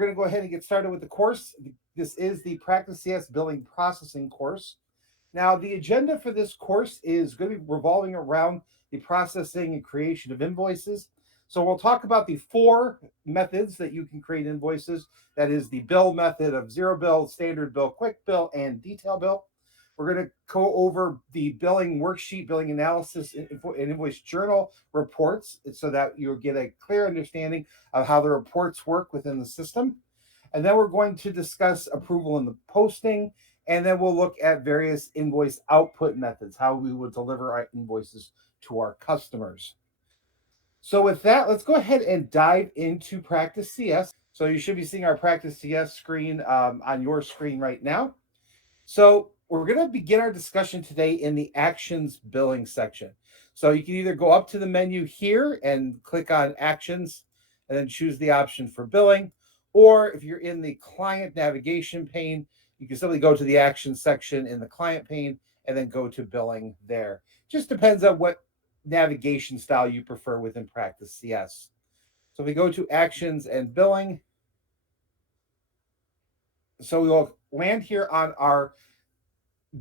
going to go ahead and get started with the course. This is the Practice CS Billing Processing course. Now, the agenda for this course is going to be revolving around the processing and creation of invoices. So we'll talk about the four methods that you can create invoices. That is the bill method of zero bill, standard bill, quick bill, and detail bill. We're going to go over the billing worksheet, billing analysis, and invoice journal reports so that you'll get a clear understanding of how the reports work within the system. And then we're going to discuss approval in the posting. And then we'll look at various invoice output methods, how we would deliver our invoices to our customers. So with that, let's go ahead and dive into Practice CS. So you should be seeing our Practice CS screen on your screen right now. So we're going to begin our discussion today in the Actions Billing section. So you can either go up to the menu here and click on Actions and then choose the option for billing. Or if you're in the Client Navigation pane, you can simply go to the Actions section in the Client pane and then go to Billing there. Just depends on what navigation style you prefer within Practice CS. So if we go to Actions and Billing, so we will land here on our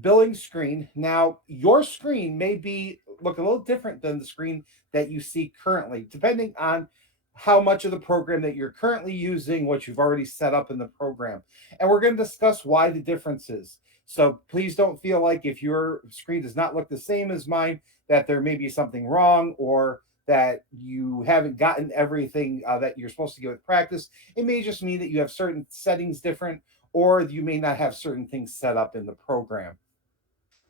billing screen. Now, your screen may look a little different than the screen that you see currently, depending on how much of the program that you're currently using, what you've already set up in the program. And we're going to discuss why the difference is. So please don't feel like if your screen does not look the same as mine, that there may be something wrong or that you haven't gotten everything that you're supposed to get with practice. It may just mean that you have certain settings different, or you may not have certain things set up in the program.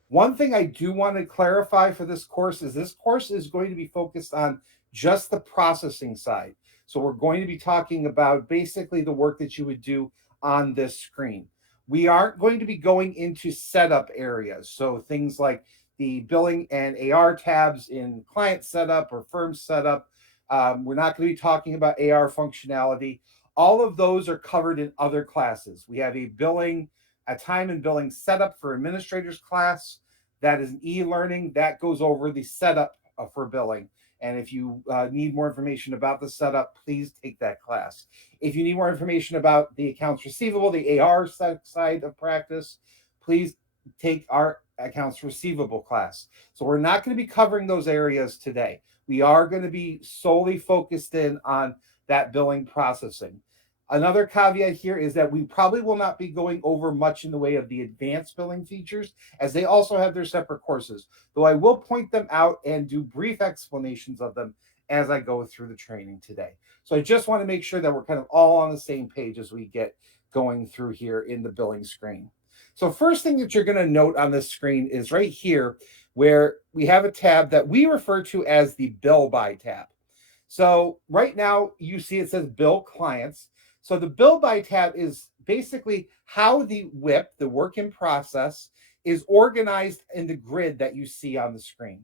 One thing I do want to clarify for this course is going to be focused on just the processing side. So we're going to be talking about basically the work that you would do on this screen. We aren't going to be going into setup areas. So things like the billing and AR tabs in client setup or firm setup. We're not going to be talking about AR functionality. All of those are covered in other classes. We have a time and billing setup for administrators class. That is an e-learning that goes over the setup for billing. And if you need more information about the setup, please take that class. If you need more information about the accounts receivable, the AR side of practice, please take our accounts receivable class. So we're not going to be covering those areas today. We are going to be solely focused in on that billing processing. Another caveat here is that we probably will not be going over much in the way of the advanced billing features, as they also have their separate courses, though I will point them out and do brief explanations of them as I go through the training today. So I just want to make sure that we're kind of all on the same page as we get going through here in the billing screen. So first thing that you're going to note on this screen is right here where we have a tab that we refer to as the Bill By tab. So right now you see it says Bill Clients. So the Bill By tab is basically how the WIP, the work in process, is organized in the grid that you see on the screen.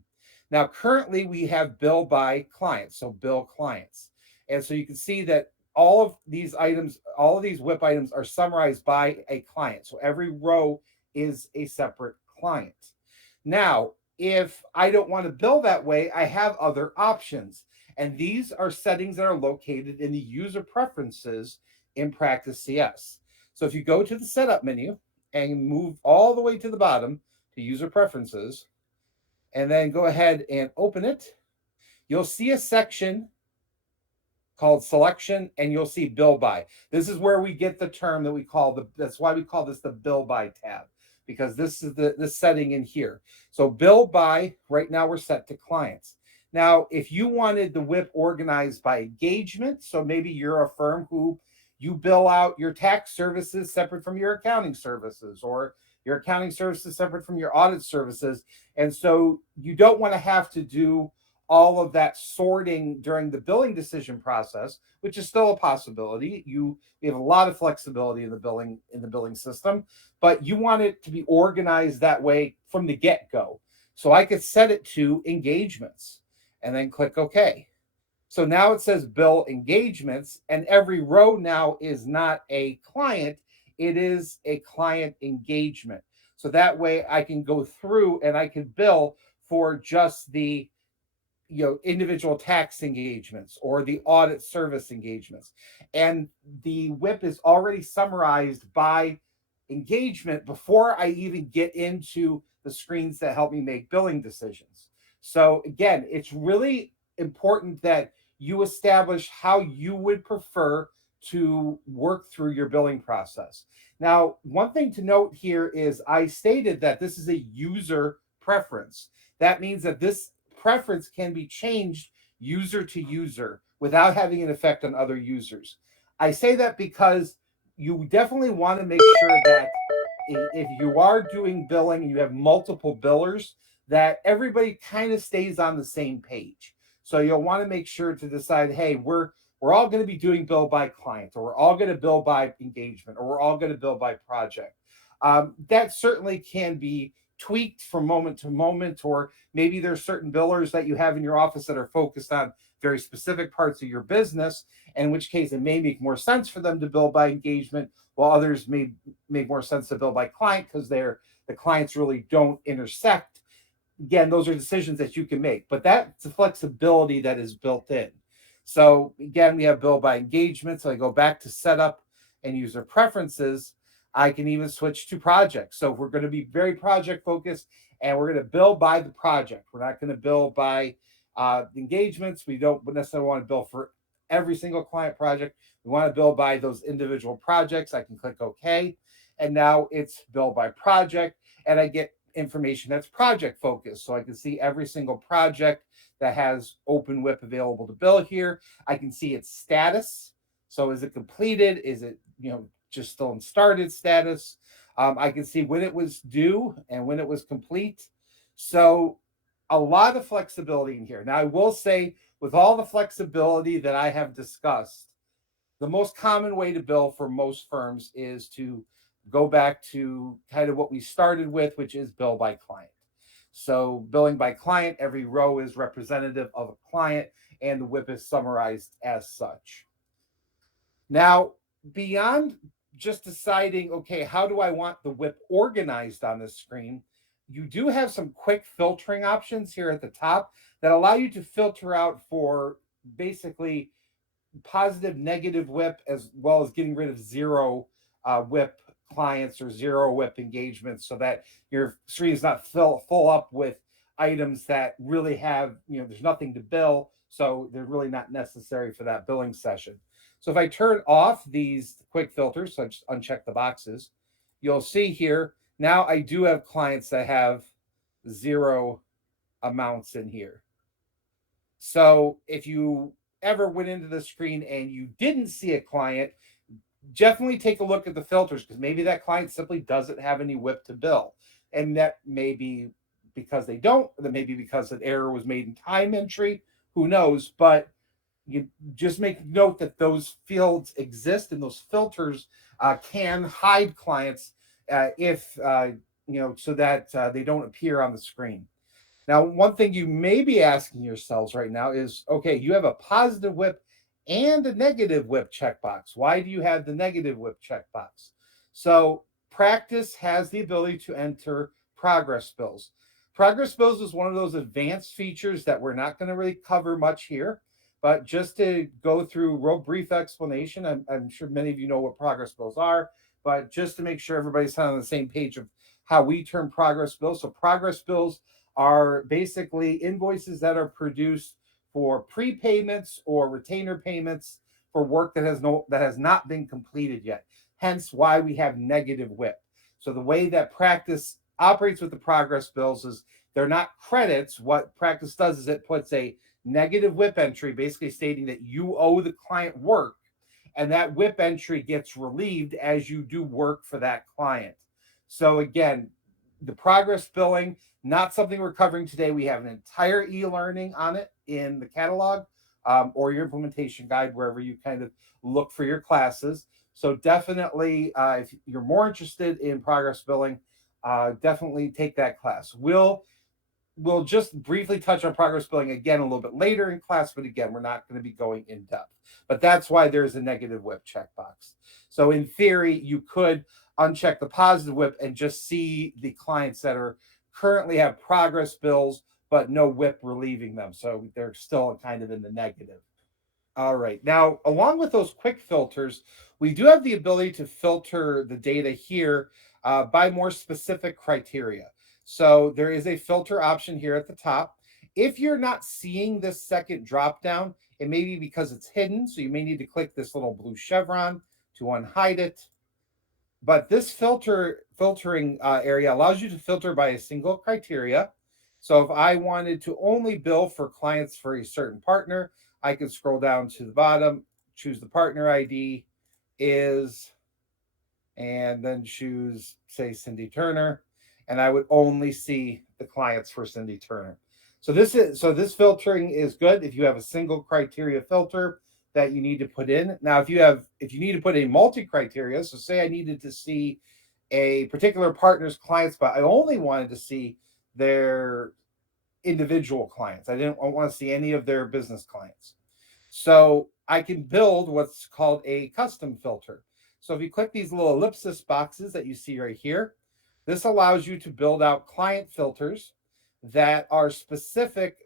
Now, currently we have Bill By Clients, so Bill Clients. And so you can see that all of these items, all of these WIP items are summarized by a client. So every row is a separate client. Now, if I don't want to bill that way, I have other options. And these are settings that are located in the user preferences in Practice CS. So if you go to the setup menu and move all the way to the bottom to user preferences, and then go ahead and open it, you'll see a section called selection, and you'll see Bill By. This is where we get the term that we call that's why we call this the Bill By tab, because this is the setting in here. So Bill By, right now we're set to clients. Now, if you wanted the WIP organized by engagement, so maybe you're a firm who you bill out your tax services separate from your accounting services, or your accounting services separate from your audit services. And so you don't want to have to do all of that sorting during the billing decision process, which is still a possibility. We have a lot of flexibility in the billing system, but you want it to be organized that way from the get-go. So I could set it to engagements and then click OK. So now it says bill engagements, and every row now is not a client, it is a client engagement. So that way I can go through and I can bill for just the individual tax engagements or the audit service engagements, and the WIP is already summarized by engagement before I even get into the screens that help me make billing decisions. So again, it's really important that you establish how you would prefer to work through your billing process. Now, one thing to note here is I stated that this is a user preference. That means that this preference can be changed user to user without having an effect on other users. I say that because you definitely want to make sure that if you are doing billing and you have multiple billers, that everybody kind of stays on the same page. So you'll want to make sure to decide, hey, we're all going to be doing bill by client, or we're all going to bill by engagement, or we're all going to bill by project. That certainly can be tweaked from moment to moment, or maybe there's certain billers that you have in your office that are focused on very specific parts of your business, in which case it may make more sense for them to bill by engagement, while others may make more sense to bill by client because the clients really don't intersect. Again, those are decisions that you can make, but that's a flexibility that is built in. So again, we have bill by engagement. So I go back to setup and user preferences. I can even switch to projects. So if we're going to be very project focused and we're going to bill by the project, we're not going to bill by engagements. We don't necessarily want to bill for every single client project. We want to bill by those individual projects. I can click OK. And now it's bill by project. And I get information that's project focused. So I can see every single project that has open WIP available to bill here. I can see its status. So is it completed? Is it, just still in started status? I can see when it was due and when it was complete. So a lot of flexibility in here. Now, I will say, with all the flexibility that I have discussed, the most common way to bill for most firms is to go back to kind of what we started with, which is bill by client. So billing by client, every row is representative of a client, and the WIP is summarized as such. Now, beyond just deciding, okay, how do I want the WIP organized on this screen, you do have some quick filtering options here at the top that allow you to filter out for basically positive, negative WIP, as well as getting rid of zero WIP clients or zero WIP engagements, so that your screen is not full up with items that really have, there's nothing to bill. So they're really not necessary for that billing session. So if I turn off these quick filters, so I just uncheck the boxes, you'll see here, now I do have clients that have zero amounts in here. So if you ever went into the screen and you didn't see a client, definitely take a look at the filters, because maybe that client simply doesn't have any WIP to bill. And that may be because they don't, that may be because an error was made in time entry, who knows? But you just make note that those fields exist, and those filters can hide clients if, so that they don't appear on the screen. Now, one thing you may be asking yourselves right now is, okay, you have a positive WIP and a negative WIP checkbox. Why do you have the negative WIP checkbox? So practice has the ability to enter progress bills. Progress bills is one of those advanced features that we're not going to really cover much here. But just to go through real brief explanation, I'm sure many of you know what progress bills are, but just to make sure everybody's on the same page of how we term progress bills. So progress bills are basically invoices that are produced for prepayments or retainer payments for work that has not been completed yet. Hence why we have negative WIP. So the way that practice operates with the progress bills is they're not credits. What practice does is it puts a negative WIP entry, basically stating that you owe the client work, and that WIP entry gets relieved as you do work for that client. So again, the progress billing, not something we're covering today. We have an entire e-learning on it in the catalog, or your implementation guide, wherever you kind of look for your classes. So definitely, if you're more interested in progress billing, definitely take that class. We'll just briefly touch on progress billing again a little bit later in class, but again, we're not going to be going in depth. But that's why there's a negative WIP checkbox. So in theory, you could uncheck the positive WIP and just see the clients that are currently have progress bills, but no WIP relieving them. So they're still kind of in the negative. All right. Now, along with those quick filters, we do have the ability to filter the data here by more specific criteria. So there is a filter option here at the top. If you're not seeing this second drop down, it may be because it's hidden. So you may need to click this little blue chevron to unhide it. But this filtering area allows you to filter by a single criteria. So if I wanted to only bill for clients for a certain partner, I could scroll down to the bottom, choose the partner ID is, and then choose, say, Cindy Turner, and I would only see the clients for Cindy Turner. So this filtering is good if you have a single criteria filter that you need to put in. Now, if you need to put a multi-criteria, so say I needed to see a particular partner's clients, but I only wanted to see their individual clients. I didn't want to see any of their business clients. So I can build what's called a custom filter. So if you click these little ellipsis boxes that you see right here, this allows you to build out client filters that are specific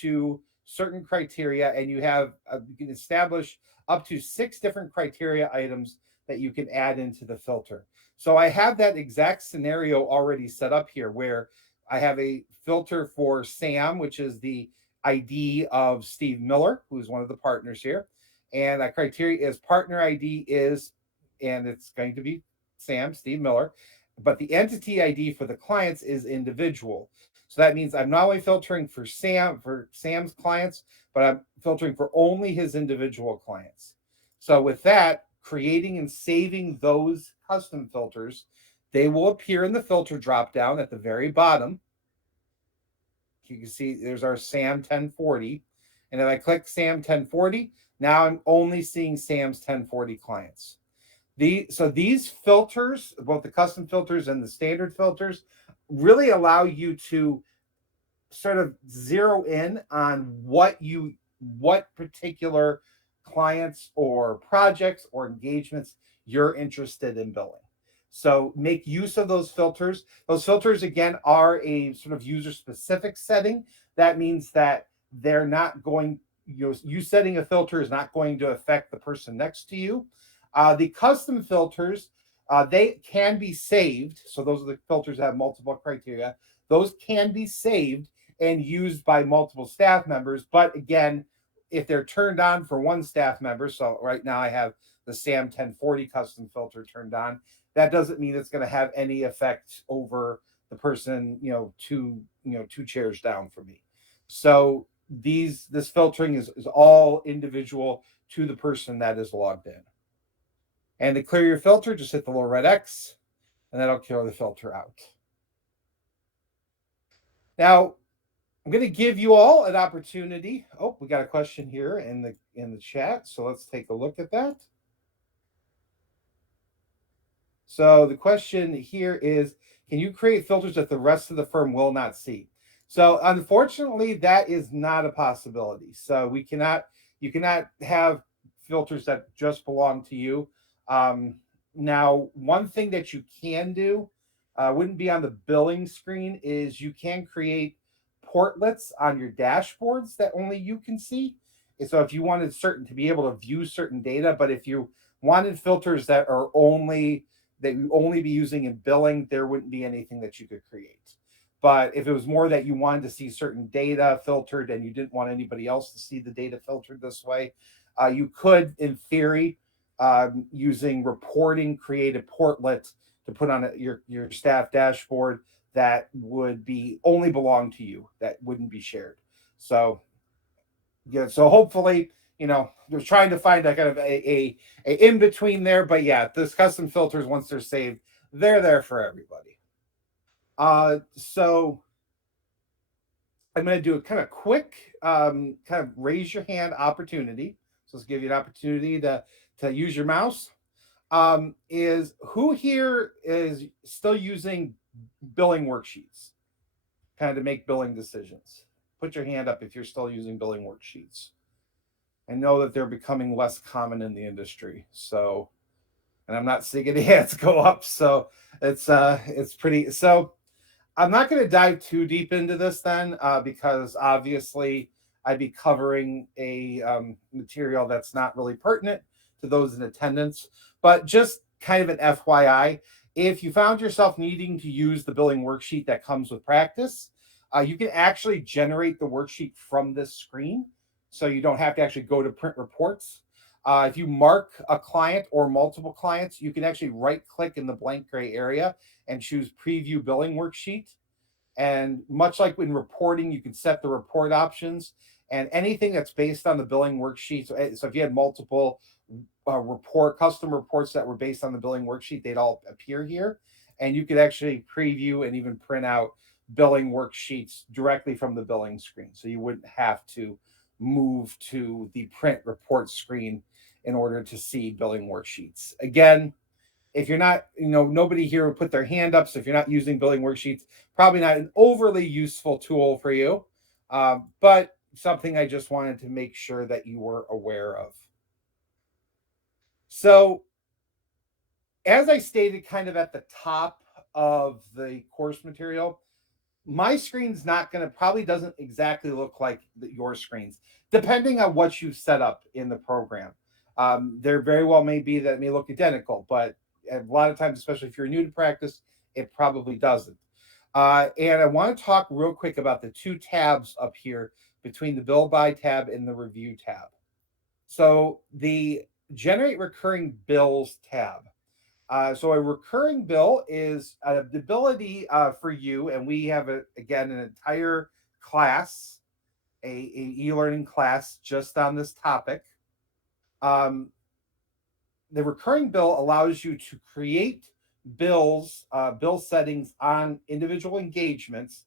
to certain criteria, and you can establish up to 6 different criteria items that you can add into the filter. So I have that exact scenario already set up here where I have a filter for Sam, which is the ID of Steve Miller, who's one of the partners here. And that criteria is partner ID is, and it's going to be Sam, Steve Miller, but the entity ID for the clients is individual. So that means I'm not only filtering for Sam's clients, but I'm filtering for only his individual clients. So with that, creating and saving those custom filters, they will appear in the filter dropdown at the very bottom. You can see there's our Sam 1040. And if I click Sam 1040, now I'm only seeing Sam's 1040 clients. So these filters, both the custom filters and the standard filters, really allow you to sort of zero in on what particular clients or projects or engagements you're interested in billing. So make use of those filters. Those filters, again, are a sort of user specific setting. That means that they're not going, you setting a filter is not going to affect the person next to you. The custom filters, they can be saved. So those are the filters that have multiple criteria. Those can be saved and used by multiple staff members. But again, if they're turned on for one staff member, so right now I have the Sam 1040 custom filter turned on, that doesn't mean it's going to have any effect over the person, two chairs down from me. So this filtering is all individual to the person that is logged in. And to clear your filter, just hit the little red X, and that'll clear the filter out. Now, I'm going to give you all an opportunity. Oh, we got a question here in the chat, so let's take a look at that. So the question here is, can you create filters that the rest of the firm will not see? So unfortunately, that is not a possibility. So you cannot have filters that just belong to you. Now, one thing that you can do, wouldn't be on the billing screen, is you can create portlets on your dashboards that only you can see. And so if you wanted to be able to view certain data, but if you wanted filters that you only be using in billing, there wouldn't be anything that you could create. But if it was more that you wanted to see certain data filtered and you didn't want anybody else to see the data filtered this way, you could, in theory, using reporting, create a portlet to put on your staff dashboard that would only belong to you, that wouldn't be shared. So yeah, so hopefully, they're trying to find a kind of a in between there. But yeah, those custom filters, once they're saved, they're there for everybody. So I'm going to do a kind of quick kind of raise your hand opportunity. So let's give you an opportunity to use your mouse. Is who here is still using billing worksheets kind of to make billing decisions? Put your hand up if you're still using billing worksheets. I know that they're becoming less common in the industry. So, and I'm not seeing any hands go up. So it's pretty. So I'm not going to dive too deep into this then, because obviously I'd be covering a material that's not really pertinent to those in attendance. But just kind of an FYI, if you found yourself needing to use the billing worksheet that comes with practice, you can actually generate the worksheet from this screen. So you don't have to actually go to print reports. If you mark a client or multiple clients, you can actually right click in the blank gray area and choose preview billing worksheet. And much like in reporting, you can set the report options and anything that's based on the billing worksheet. So if you had multiple custom reports that were based on the billing worksheet, they'd all appear here. And you could actually preview and even print out billing worksheets directly from the billing screen. So you wouldn't have to move to the print report screen in order to see billing worksheets. Again, if you're not, nobody here would put their hand up. So if you're not using billing worksheets, probably not an overly useful tool for you, but something I just wanted to make sure that you were aware of. So, as I stated kind of at the top of the course material, my screen's not going to probably doesn't exactly look like your screens, depending on what you set up in the program. There very well may be that it may look identical, but a lot of times, especially if you're new to practice, it probably doesn't. And I want to talk real quick about the two tabs up here between the bill by tab and the review tab. So the generate recurring bills tab. So a recurring bill is the ability for you, and we have again an entire class, a e-learning class just on this topic. The recurring bill allows you to create bill settings on individual engagements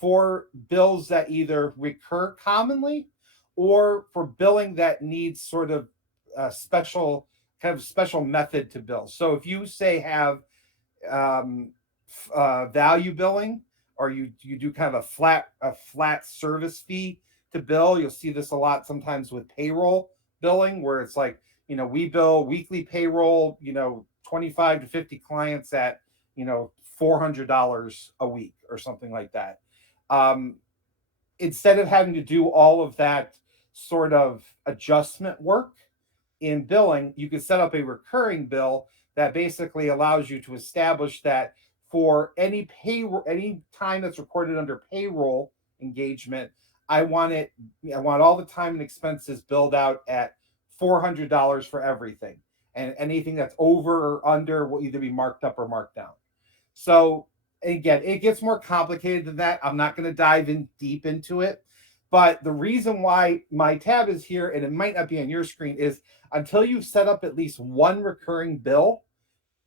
for bills that either recur commonly or for billing that needs sort of special method to bill. So if you say have value billing, or you do kind of a flat service fee to bill, you'll see this a lot sometimes with payroll billing, where it's like, we bill weekly payroll, 25 to 50 clients at, $400 a week or something like that. Instead of having to do all of that sort of adjustment work in billing, you can set up a recurring bill that basically allows you to establish that for any time that's recorded under payroll engagement, I want all the time and expenses billed out at $400 for everything. And anything that's over or under will either be marked up or marked down. So again, it gets more complicated than that. I'm not going to dive in deep into it. But the reason why my tab is here, and it might not be on your screen, is until you've set up at least one recurring bill,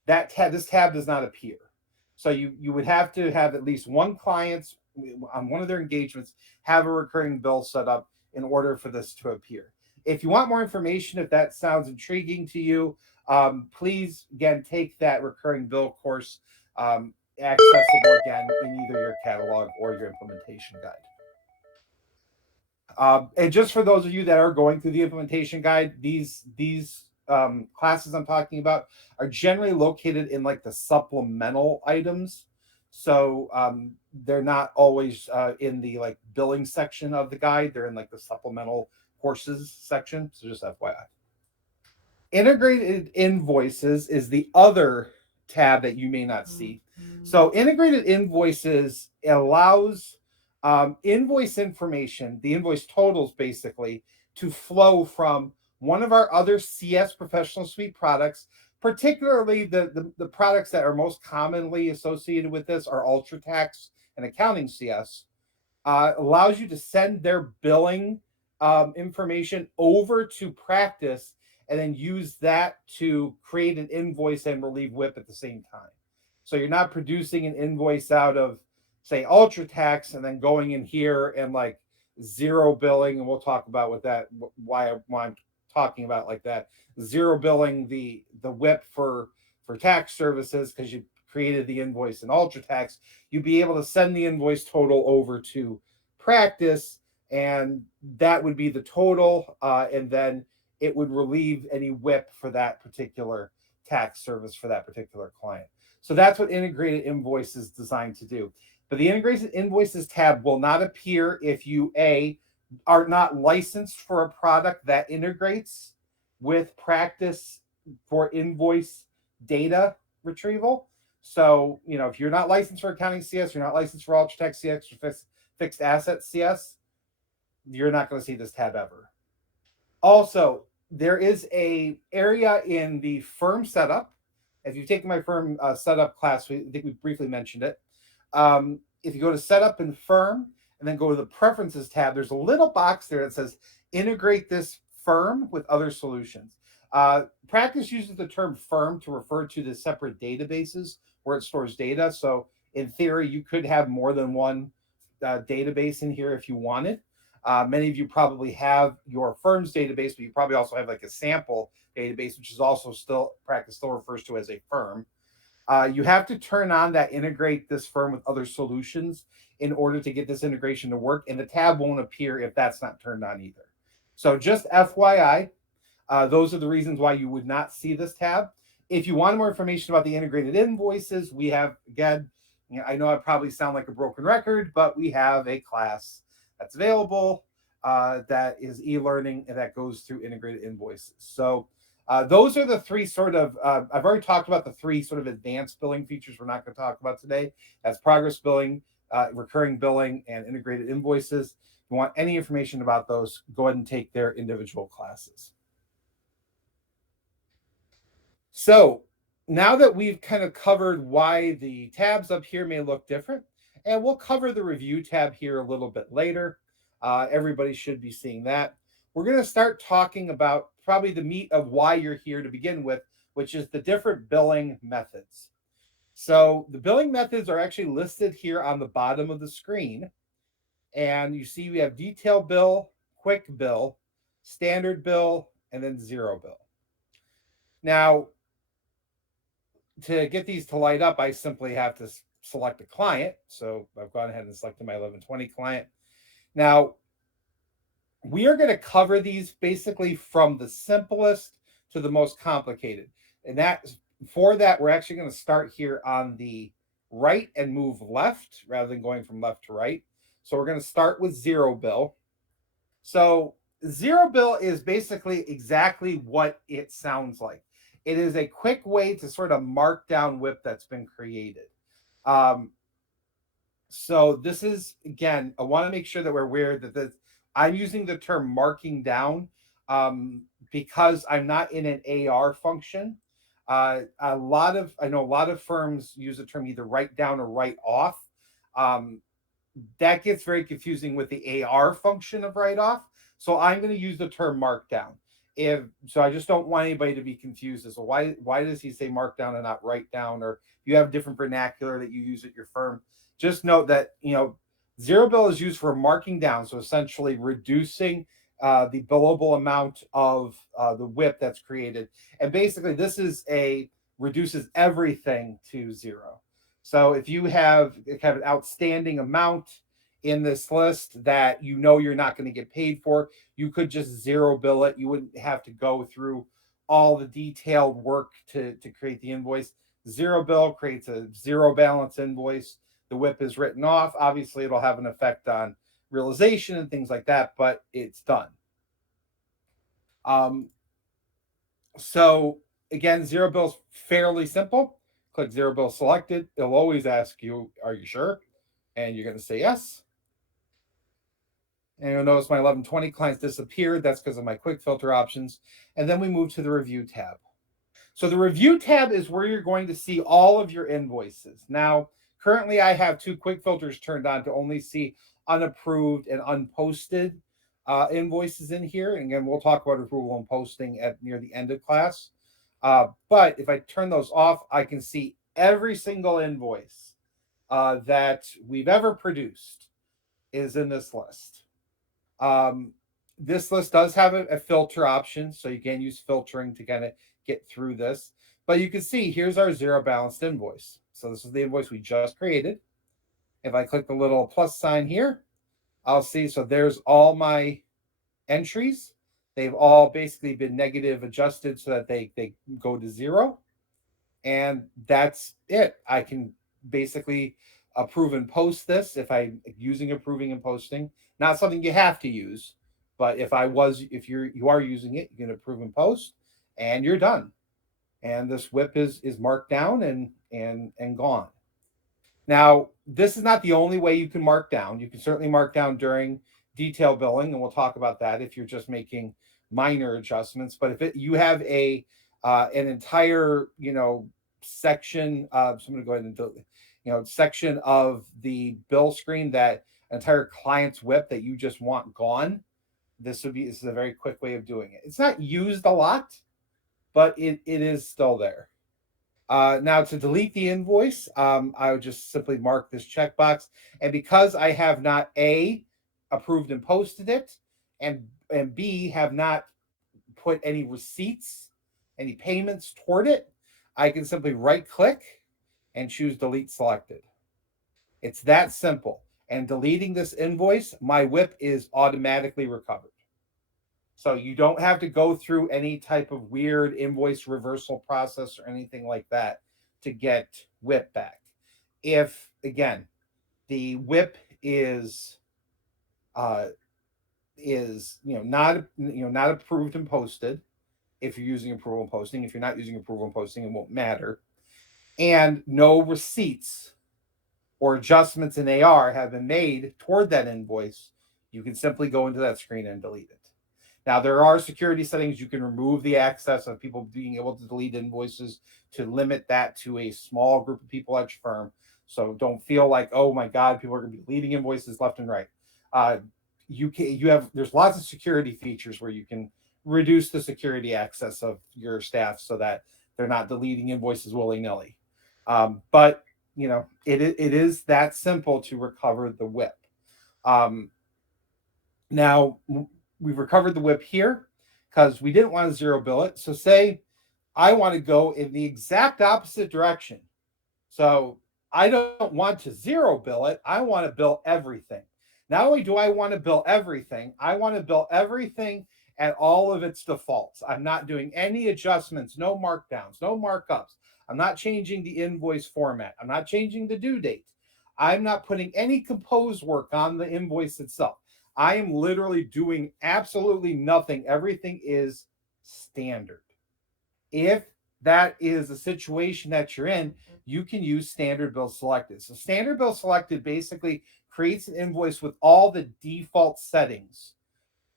this tab does not appear. So you would have to have at least one client on one of their engagements have a recurring bill set up in order for this to appear. If you want more information, if that sounds intriguing to you, please again take that recurring bill course, accessible again in either your catalog or your implementation guide. And just for those of you that are going through the implementation guide, these classes I'm talking about are generally located in like the supplemental items. So they're not always in the like billing section of the guide. They're in like the supplemental courses section. So just FYI. Integrated invoices is the other tab that you may not see. So integrated invoices allows invoice information, the invoice totals basically, to flow from one of our other CS Professional Suite products. Particularly the products that are most commonly associated with this are UltraTax and Accounting CS. Allows you to send their billing information over to Practice and then use that to create an invoice and relieve WIP at the same time. So you're not producing an invoice out of, say, UltraTax and then going in here and like zero billing, and we'll talk about why I'm talking about like that. Zero billing the WIP for tax services because you created the invoice in UltraTax. You'd be able to send the invoice total over to Practice, and that would be the total, and then it would relieve any WIP for that particular tax service for that particular client. So that's what integrated invoice is designed to do. But the integrated invoices tab will not appear if you are not licensed for a product that integrates with Practice for invoice data retrieval. So, if you're not licensed for accounting CS, you're not licensed for UltraTax CS or fixed asset CS, you're not going to see this tab ever. Also, there is a area in the firm setup. If you've taken my firm setup class, I think we briefly mentioned it. If you go to setup and firm and then go to the preferences tab, there's a little box there that says integrate this firm with other solutions. Practice uses the term firm to refer to the separate databases where it stores data. So in theory, you could have more than one database in here if you wanted. Many of you probably have your firm's database, but you probably also have like a sample database, which is also Practice still refers to as a firm. You have to turn on that integrate this firm with other solutions in order to get this integration to work, and the tab won't appear if that's not turned on either. So just FYI, those are the reasons why you would not see this tab. If you want more information about the integrated invoices, we have, again, I know I probably sound like a broken record, but we have a class that's available that is e-learning and that goes through integrated invoices. So those are the three sort of, I've already talked about the three sort of advanced billing features we're not going to talk about today. That's progress billing, recurring billing, and integrated invoices. If you want any information about those, go ahead and take their individual classes. So now that we've kind of covered why the tabs up here may look different, and we'll cover the review tab here a little bit later. Everybody should be seeing that. We're going to start talking about probably the meat of why you're here to begin with, which is the different billing methods. So the billing methods are actually listed here on the bottom of the screen. And you see we have detail bill, quick bill, standard bill, and then zero bill. Now, to get these to light up, I simply have to select a client. So I've gone ahead and selected my 1120 client. Now, we are going to cover these basically from the simplest to the most complicated. And for that, we're actually going to start here on the right and move left rather than going from left to right. So we're going to start with zero bill. So zero bill is basically exactly what it sounds like. It is a quick way to sort of mark down WIP that's been created. So this is, again, I want to make sure that we're aware that I'm using the term marking down because I'm not in an AR function. I know a lot of firms use the term either write down or write off. That gets very confusing with the AR function of write off. So I'm going to use the term markdown. So I just don't want anybody to be confused as to why does he say markdown and not write down, or you have different vernacular that you use at your firm. Just note that zero bill is used for marking down, so essentially reducing the billable amount of the WIP that's created, and basically this reduces everything to zero. So if you have an outstanding amount in this list that you're not going to get paid for, you could just zero bill it. You wouldn't have to go through all the detailed work to create the invoice. Zero bill creates a zero balance invoice. The WIP is written off. Obviously, it'll have an effect on realization and things like that, but it's done. So again, zero bill is fairly simple. Click zero bill selected. It'll always ask you, are you sure? And you're going to say yes. And you'll notice my 1120 clients disappeared. That's because of my quick filter options. And then we move to the review tab. So the review tab is where you're going to see all of your invoices. Now, currently I have two quick filters turned on to only see unapproved and unposted invoices in here. And again, we'll talk about approval and posting near the end of class. But if I turn those off, I can see every single invoice that we've ever produced is in this list. This list does have a filter option, so you can use filtering to kind of get through this. But you can see here's our zero balanced invoice. So this is the invoice we just created. If I click the little plus sign here, I'll see, so there's all my entries. They've all basically been negative adjusted so that they go to zero. and that's it. I can basically approve and post this if I'm using approving and posting. Not something you have to use, but if you are using it, you can approve and post, and you're done. And this WIP is marked down and gone. Now, this is not the only way you can mark down. You can certainly mark down during detail billing, and we'll talk about that if you're just making minor adjustments. But you have an entire section, so I'm going to go ahead and section of the bill screen, that entire client's WIP that you just want gone. This is a very quick way of doing it. It's not used a lot, but it is still there. Now, to delete the invoice, I would just simply mark this checkbox. And because I have not A, approved and posted it, and B, have not put any receipts, any payments toward it, I can simply right click and choose delete selected. It's that simple. And deleting this invoice, my WIP is automatically recovered. So you don't have to go through any type of weird invoice reversal process or anything like that to get WIP back. If, again, the WIP is not approved and posted, if you're using approval and posting, if you're not using approval and posting, it won't matter. And no receipts or adjustments in AR have been made toward that invoice, you can simply go into that screen and delete it. Now, there are security settings. You can remove the access of people being able to delete invoices to limit that to a small group of people at your firm. So don't feel like, oh my God, people are going to be deleting invoices left and right. There's lots of security features where you can reduce the security access of your staff so that they're not deleting invoices willy-nilly. But it is that simple to recover the WIP. Now, we've recovered the WIP here because we didn't want to zero bill it. So say I want to go in the exact opposite direction. So I don't want to zero bill it. I want to bill everything. Not only do I want to bill everything, I want to bill everything at all of its defaults. I'm not doing any adjustments, no markdowns, no markups. I'm not changing the invoice format. I'm not changing the due date. I'm not putting any compose work on the invoice itself. I am literally doing absolutely nothing. Everything is standard. If that is a situation that you're in, you can use standard bill selected. So standard bill selected basically creates an invoice with all the default settings.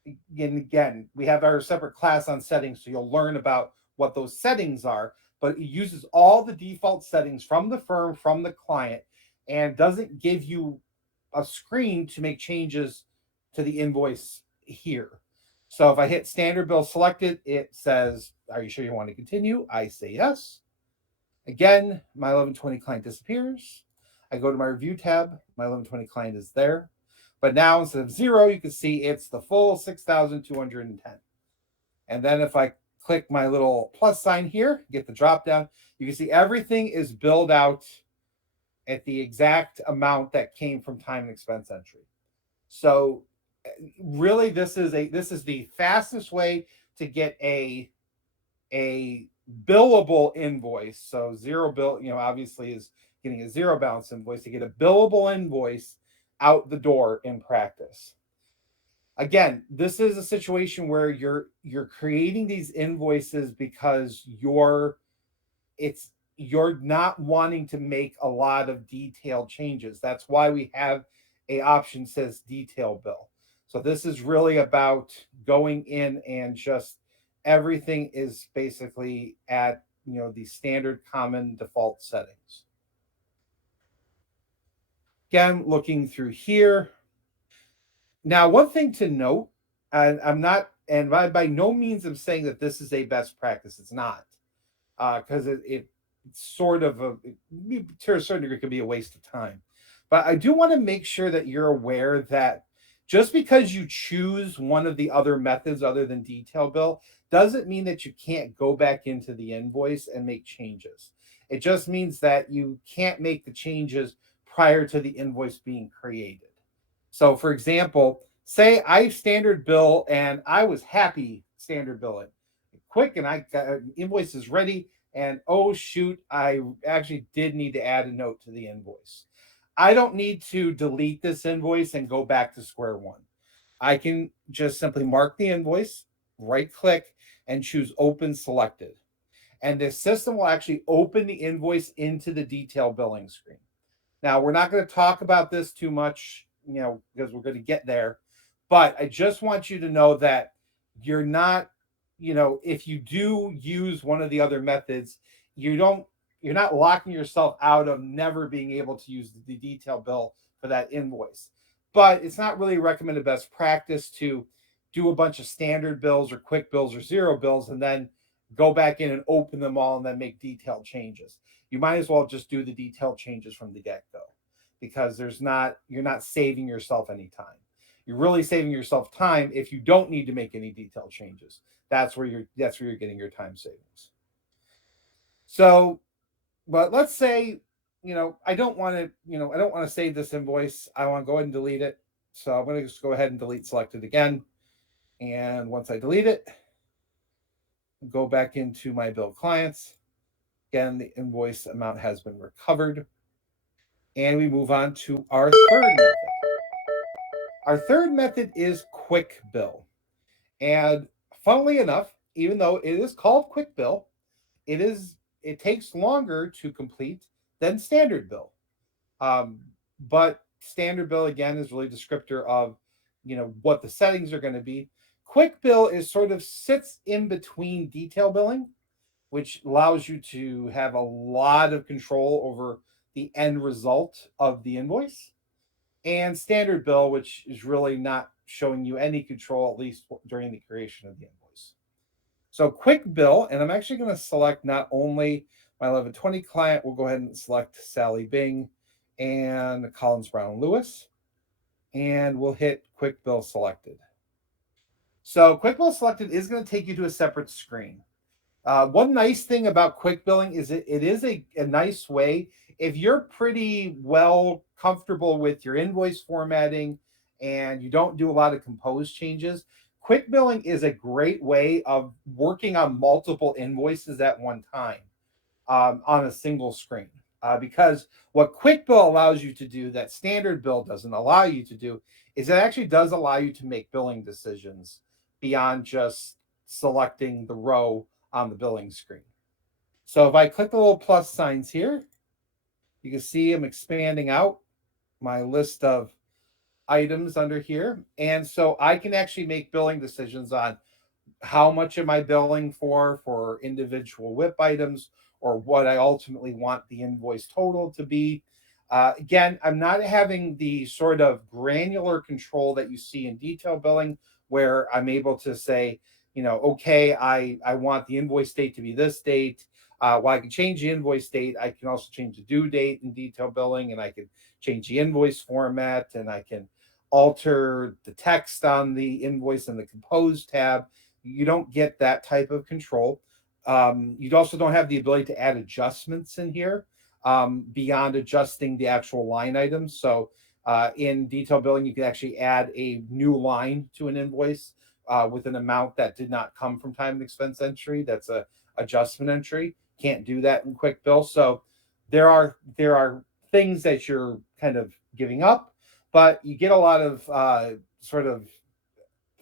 And again, we have our separate class on settings, so you'll learn about what those settings are, but it uses all the default settings from the firm, from the client, and doesn't give you a screen to make changes to the invoice here. So if I hit standard bill selected, it says, are you sure you want to continue? I say yes. Again, my 1120 client disappears. I go to my review tab. My 1120 client is there. But now instead of 0, you can see it's the full 6,210. And then if I click my little plus sign here, get the drop down, you can see everything is billed out at the exact amount that came from time and expense entry. So really, this is the fastest way to get a billable invoice. So zero bill, obviously is getting a zero balance invoice, to get a billable invoice out the door in practice. Again, this is a situation where you're creating these invoices because you're not wanting to make a lot of detailed changes. That's why we have a option that says detail bill. So this is really about going in and just everything is basically at the standard common default settings. Again, looking through here. Now, one thing to note, and I'm not, and by no means I'm saying that this is a best practice. It's not, because it's sort of to a certain degree, can be a waste of time. But I do want to make sure that you're aware that just because you choose one of the other methods other than detail bill doesn't mean that you can't go back into the invoice and make changes. It just means that you can't make the changes prior to the invoice being created. So for example, say I standard bill and I was happy standard billing quick, and I got invoice is ready and oh shoot, I actually did need to add a note to the invoice. I don't need to delete this invoice and go back to square one. I can just simply mark the invoice, right click, and choose open selected. And the system will actually open the invoice into the detail billing screen. Now, we're not going to talk about this too much, because we're going to get there. But I just want you to know that you're not, if you do use one of the other methods, you don't, you're not locking yourself out of never being able to use the detail bill for that invoice. But it's not really recommended best practice to do a bunch of standard bills or quick bills or zero bills and then go back in and open them all and then make detailed changes. You might as well just do the detailed changes from the get-go, because you're not saving yourself any time. You're really saving yourself time if you don't need to make any detailed changes. That's where you're getting your time savings. So, but let's say, I don't want to, I don't want to save this invoice. I want to go ahead and delete it. So I'm going to just go ahead and delete selected again. And once I delete it, go back into my bill clients. Again, the invoice amount has been recovered. And we move on to our third method. Our third method is Quick Bill. And funnily enough, even though it is called Quick Bill, it takes longer to complete than Standard Bill. But Standard Bill, again, is really descriptor of what the settings are going to be. Quick Bill is sort of sits in between detail billing, which allows you to have a lot of control over the end result of the invoice, and Standard Bill, which is really not showing you any control, at least during the creation of the invoice. So Quick Bill, and I'm actually going to select not only my 1120 client, we'll go ahead and select Sally Bing and Collins Brown Lewis, and we'll hit Quick Bill selected. So Quick Bill selected is going to take you to a separate screen. One nice thing about quick billing is it is a nice way, if you're pretty well comfortable with your invoice formatting and you don't do a lot of compose changes, quick billing is a great way of working on multiple invoices at one time on a single screen. Because what quick bill allows you to do that standard bill doesn't allow you to do is it actually does allow you to make billing decisions beyond just selecting the row on the billing screen. So if I click the little plus signs here, you can see I'm expanding out my list of items under here. And so I can actually make billing decisions on how much am I billing for individual WIP items, or what I ultimately want the invoice total to be. Again, I'm not having the sort of granular control that you see in detail billing, where I'm able to say, okay, I want the invoice date to be this date. Well, I can change the invoice date. I can also change the due date in detail billing, and I can change the invoice format, and I can alter the text on the invoice in the compose tab. You don't get that type of control. You also don't have the ability to add adjustments in here beyond adjusting the actual line items. So in detail billing, you can actually add a new line to an invoice with an amount that did not come from time and expense entry. That's a adjustment entry. Can't do that in Quick Bill. So there are things that you're kind of giving up, but you get a lot of sort of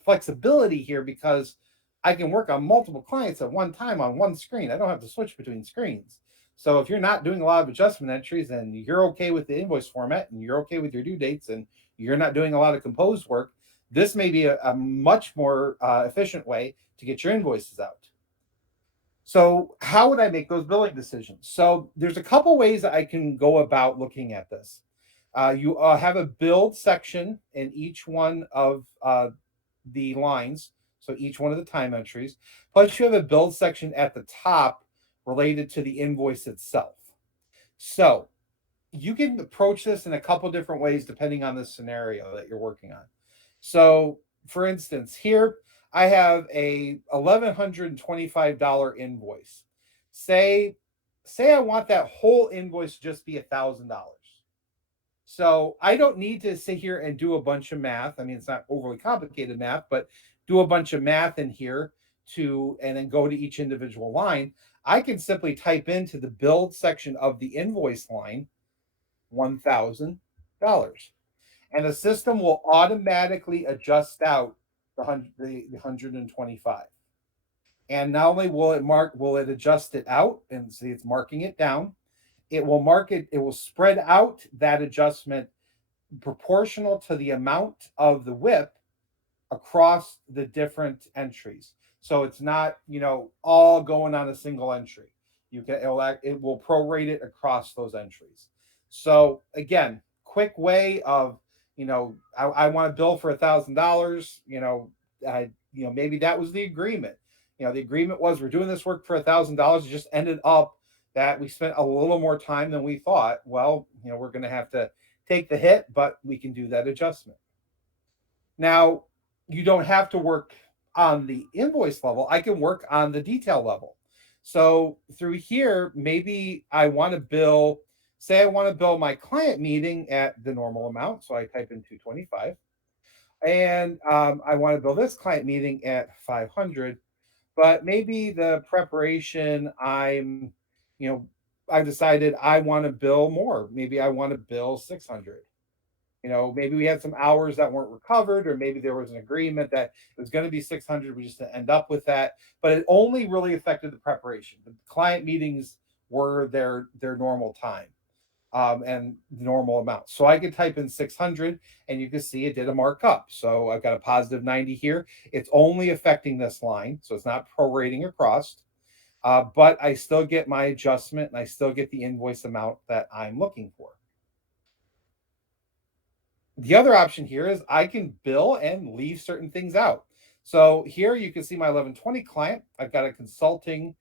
flexibility here, because I can work on multiple clients at one time on one screen. I don't have to switch between screens. So if you're not doing a lot of adjustment entries and you're okay with the invoice format and you're okay with your due dates and you're not doing a lot of composed work, this may be a much more efficient way to get your invoices out. So how would I make those billing decisions? So there's a couple ways that I can go about looking at this. You have a build section in each one of the lines, so each one of the time entries, plus you have a build section at the top related to the invoice itself. So you can approach this in a couple different ways depending on the scenario that you're working on. So for instance, here I have a $1,125 invoice. Say I want that whole invoice to just be $1,000. So I don't need to sit here and do a bunch of math. I mean, it's not overly complicated math, but do a bunch of math in here and then go to each individual line. I can simply type into the build section of the invoice line $1,000, and the system will automatically adjust out the 125. And not only will it adjust it out and see it's marking it down, it will spread out that adjustment proportional to the amount of the WIP across the different entries. So it's not, all going on a single entry. It will prorate it across those entries. So again, quick way of, I want to bill for $1,000. Maybe that was the agreement. The agreement was we're doing this work for $1,000. It just ended up that we spent a little more time than we thought. Well, we're going to have to take the hit, but we can do that adjustment. Now, you don't have to work on the invoice level. I can work on the detail level. So through here, maybe say I want to bill my client meeting at the normal amount. So I type in 225. And I want to bill this client meeting at 500. But maybe the preparation, I decided I want to bill more. Maybe I want to bill 600. Maybe we had some hours that weren't recovered, or maybe there was an agreement that it was going to be 600. We just didn't end up with that. But it only really affected the preparation. The client meetings were their normal time, and normal amount. So I could type in 600, and you can see it did a markup. So I've got a positive 90 here. It's only affecting this line, so it's not prorating across. But I still get my adjustment, and I still get the invoice amount that I'm looking for. The other option here is I can bill and leave certain things out. So here you can see my 1120 client. I've got a consulting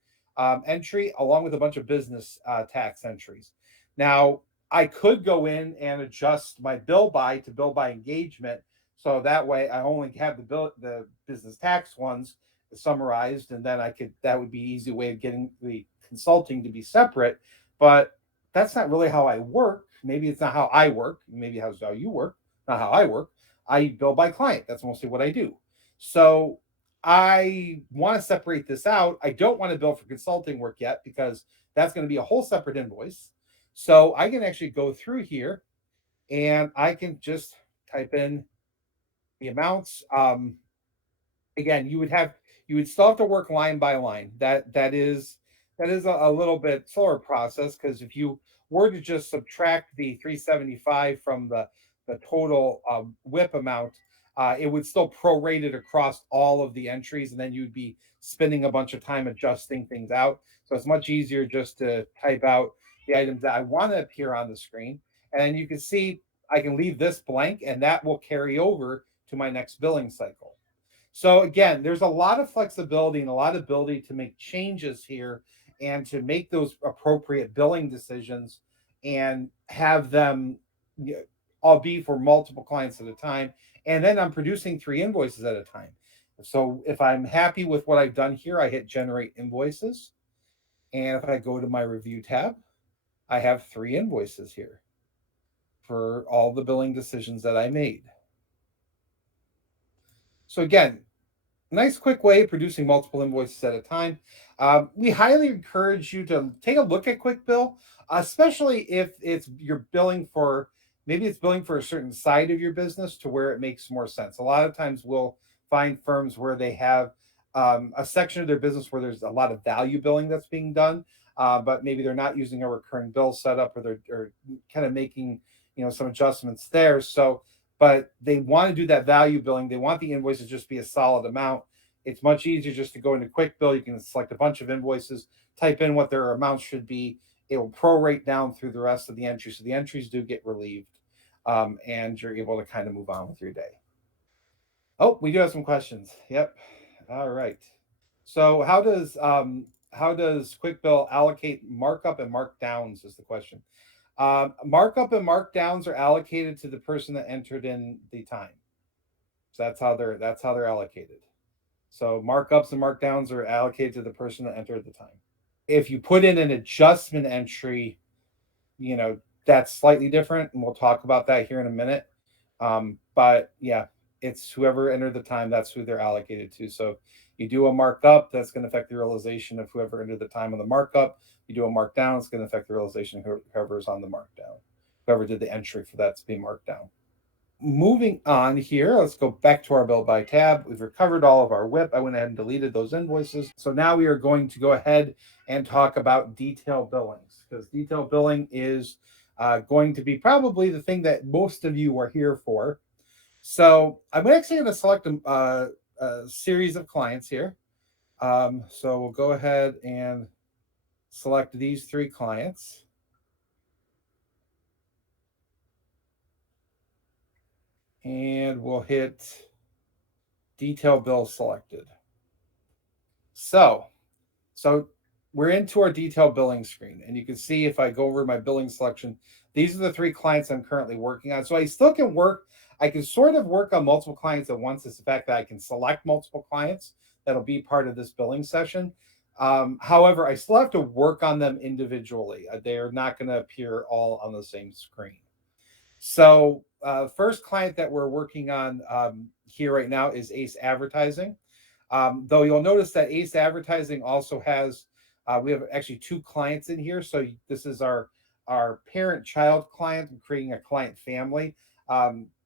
entry along with a bunch of business tax entries. Now, I could go in and adjust my bill by to bill by engagement. So that way I only have the business tax ones summarized, and then that would be an easy way of getting the consulting to be separate. But that's not really how I work. Maybe it's not how I work. Maybe that's how you work. Not how I work. I bill by client. That's mostly what I do. So I want to separate this out. I don't want to bill for consulting work yet because that's going to be a whole separate invoice. So I can actually go through here and I can just type in the amounts. Again, you would still have to work line by line. That is a little bit slower process, because if you were to just subtract the 375 from the total WIP amount, it would still prorate it across all of the entries, and then you'd be spending a bunch of time adjusting things out. So it's much easier just to type out the items that I want to appear on the screen, and you can see I can leave this blank, and that will carry over to my next billing cycle. So again, there's a lot of flexibility and a lot of ability to make changes here and to make those appropriate billing decisions and have them all be for multiple clients at a time. And then I'm producing 3 invoices at a time. So if I'm happy with what I've done here, I hit generate invoices. And if I go to my review tab, I have 3 invoices here for all the billing decisions that I made. So again, nice quick way of producing multiple invoices at a time. We highly encourage you to take a look at QuickBill, especially if you're billing for, maybe it's billing for a certain side of your business to where it makes more sense. A lot of times we'll find firms where they have a section of their business where there's a lot of value billing that's being done, but maybe they're not using a recurring bill setup, or they're kind of making some adjustments there. So but they want to do that value billing. They want the invoice to just be a solid amount. It's much easier just to go into QuickBill. You can select a bunch of invoices, type in what their amounts should be. It will prorate down through the rest of the entries. So the entries do get relieved, and you're able to kind of move on with your day. Oh, we do have some questions. Yep. All right. So how does QuickBill allocate markup and markdowns is the question. Markup and markdowns are allocated to the person that entered in the time. So that's how they're allocated. So markups and markdowns are allocated to the person that entered the time. If you put in an adjustment entry, that's slightly different, and we'll talk about that here in a minute. But yeah, it's whoever entered the time, that's who they're allocated to. So You do a markup, that's going to affect the realization of whoever entered the time on the markup. You do a markdown, it's going to affect the realization of whoever's on the markdown, whoever did the entry for that to be marked down. Moving on here, let's go back to our bill by tab. We've recovered all of our WIP. I went ahead and deleted those invoices. So now we are going to go ahead and talk about detail billings, because detail billing is going to be probably the thing that most of you are here for. So I'm actually going to select a series of clients here. So we'll go ahead and select these 3 clients. And we'll hit detail bill selected. So we're into our detail billing screen, and you can see if I go over my billing selection, these are the 3 clients I'm currently working on. So I still can work, I can sort of work on multiple clients at once. It's the fact that I can select multiple clients that'll be part of this billing session. However, I still have to work on them individually. They are not going to appear all on the same screen. So first client that we're working on here right now is Ace Advertising. Though you'll notice that Ace Advertising also has, we have actually 2 clients in here. So this is our parent-child client. I'm creating a client family.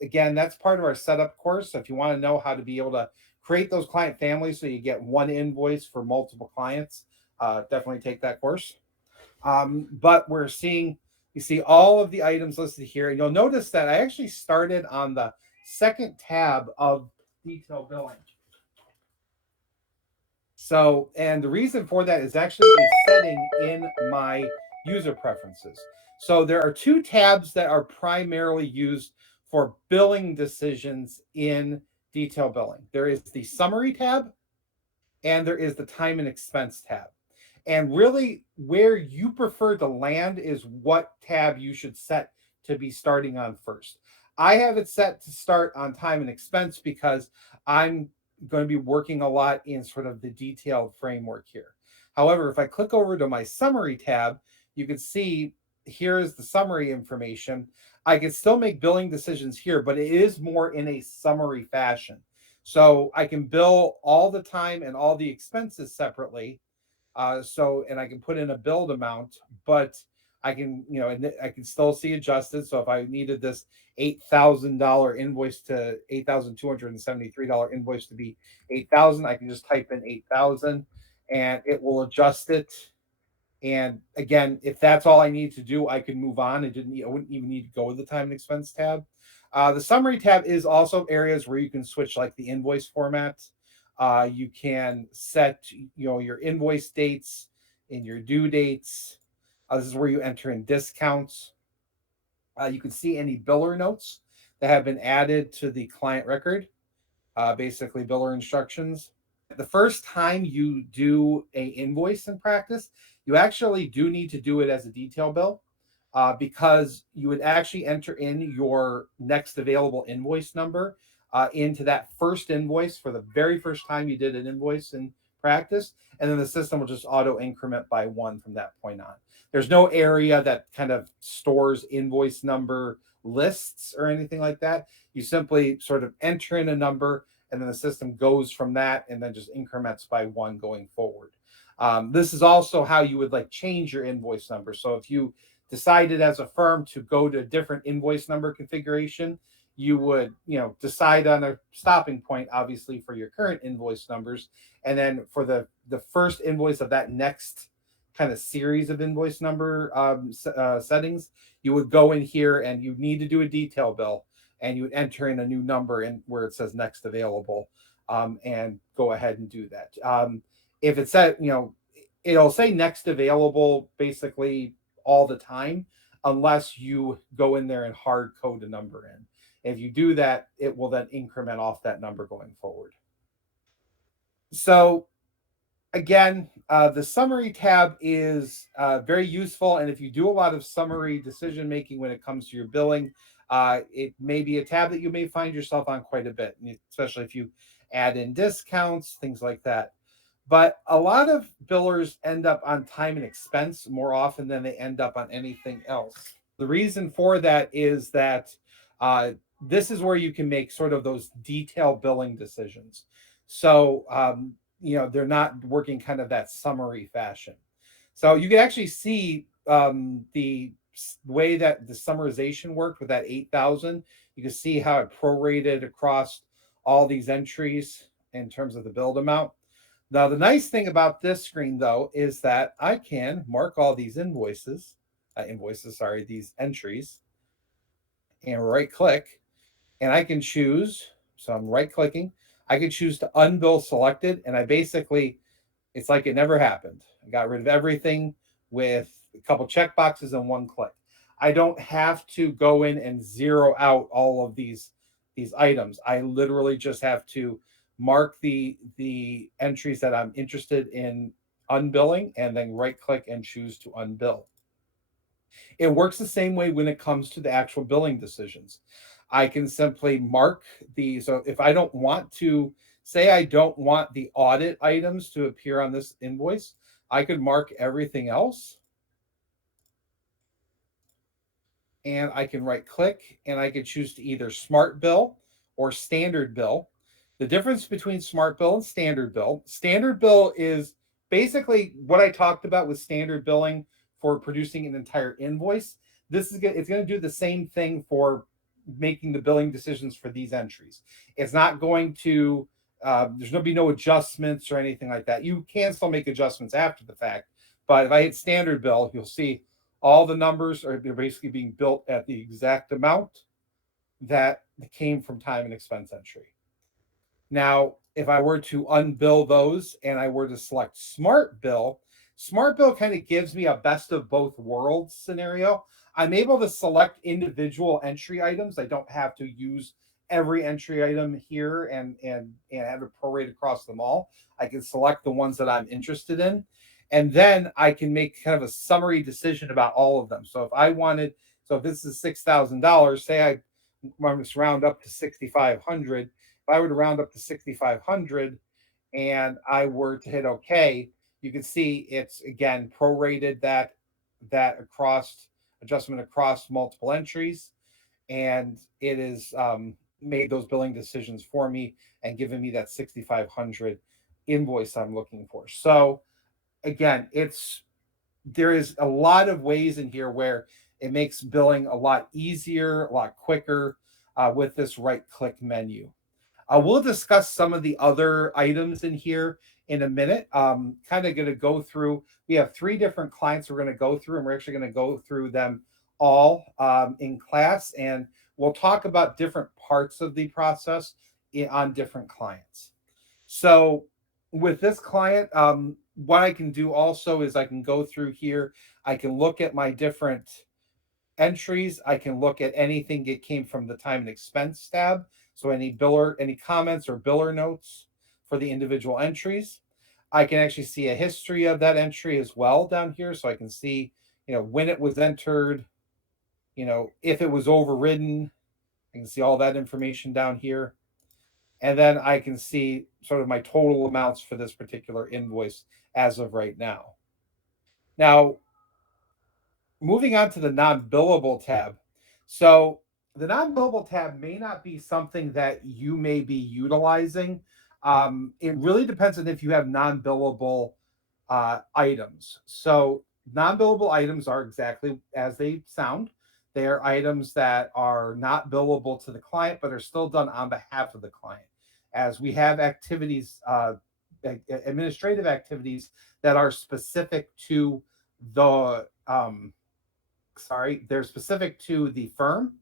Again, that's part of our setup course. So if you want to know how to be able to create those client families so you get one invoice for multiple clients, definitely take that course. But we're seeing, you see all of the items listed here, and you'll notice that I actually started on the second tab of detail billing. So, and the reason for that is actually a setting in my user preferences. So there are 2 tabs that are primarily used for billing decisions in detail billing. There is the summary tab and there is the time and expense tab. And really, where you prefer to land is what tab you should set to be starting on first. I have it set to start on time and expense because I'm going to be working a lot in sort of the detailed framework here. However, if I click over to my summary tab, you can see here is the summary information. I can still make billing decisions here, but it is more in a summary fashion. So I can bill all the time and all the expenses separately. And I can put in a build amount, but I can, and I can still see adjusted. So if I needed this $8,000 invoice to $8,273 invoice to be 8,000, I can just type in 8,000 and it will adjust it. And again, if that's all I need to do, I can move on. I wouldn't even need to go to the time and expense tab. The summary tab is also areas where you can switch like the invoice format. You can set, your invoice dates and your due dates. This is where you enter in discounts. You can see any biller notes that have been added to the client record, basically biller instructions. The first time you do a invoice in practice, you actually do need to do it as a detail bill because you would actually enter in your next available invoice number into that first invoice for the very first time you did an invoice in practice, and then the system will just auto increment by 1 from that point on. There's no area that kind of stores invoice number lists or anything like that. You simply sort of enter in a number, and then the system goes from that and then just increments by 1 going forward. This is also how you would like change your invoice number. So if you decided as a firm to go to a different invoice number configuration, you would, decide on a stopping point, obviously, for your current invoice numbers. And then for the first invoice of that next kind of series of invoice number settings, you would go in here and you need to do a detail bill and you would enter in a new number in where it says next available and go ahead and do that. If it said, it'll say next available basically all the time, unless you go in there and hard code a number in. If you do that, it will then increment off that number going forward. So again, the summary tab is very useful. And if you do a lot of summary decision making when it comes to your billing, it may be a tab that you may find yourself on quite a bit, especially if you add in discounts, things like that. But a lot of billers end up on time and expense more often than they end up on anything else. The reason for that is that this is where you can make sort of those detailed billing decisions. So they're not working kind of that summary fashion. So you can actually see the way that the summarization worked with that 8,000. You can see how it prorated across all these entries in terms of the build amount. Now, the nice thing about this screen, though, is that I can mark all these these entries, and right click, and I can choose. So I'm right clicking. I can choose to unbill selected, and I basically, it's like it never happened. I got rid of everything with a couple check boxes and one click. I don't have to go in and zero out all of these items. I literally just have to mark the entries that I'm interested in unbilling and then right click and choose to unbill. It works the same way when it comes to the actual billing decisions. I can simply mark so if I don't want to, say I don't want the audit items to appear on this invoice, I could mark everything else. And I can right click and I can choose to either smart bill or standard bill. The difference between smart bill and standard bill is basically what I talked about with standard billing for producing an entire invoice. It's going to do the same thing for making the billing decisions for these entries. It's not going to there's going to be no adjustments or anything like that. You can still make adjustments after the fact, but if I hit standard bill, you'll see all the numbers are they're basically being built at the exact amount that came from time and expense entry. Now, if I were to unbill those and I were to select Smart Bill kind of gives me a best of both worlds scenario. I'm able to select individual entry items. I don't have to use every entry item here and have it prorate across them all. I can select the ones that I'm interested in. And then I can make kind of a summary decision about all of them. So if this is $6,000, say I want to round up to 6,500. If I were to round up to 6,500 and I were to hit OK, you can see it's again prorated that across adjustment across multiple entries, and it is made those billing decisions for me and given me that 6,500 invoice I'm looking for. So again, there is a lot of ways in here where it makes billing a lot easier, a lot quicker with this right click menu. We'll discuss some of the other items in here in a minute. Kind of going to go through, we have 3 different clients we're going to go through, and we're actually going to go through them all in class. And we'll talk about different parts of the process on different clients. So with this client, what I can do also is I can go through here. I can look at my different entries. I can look at anything that came from the time and expense tab. So any comments or biller notes for the individual entries. I can actually see a history of that entry as well down here. So I can see, when it was entered, if it was overridden. I can see all that information down here. And then I can see sort of my total amounts for this particular invoice as of right now. Now, moving on to the non-billable tab. So the non-billable tab may not be something that you may be utilizing. It really depends on if you have non-billable items. So non-billable items are exactly as they sound. They are items that are not billable to the client, but are still done on behalf of the client. As we have activities, administrative activities that are specific to they're specific to the firm.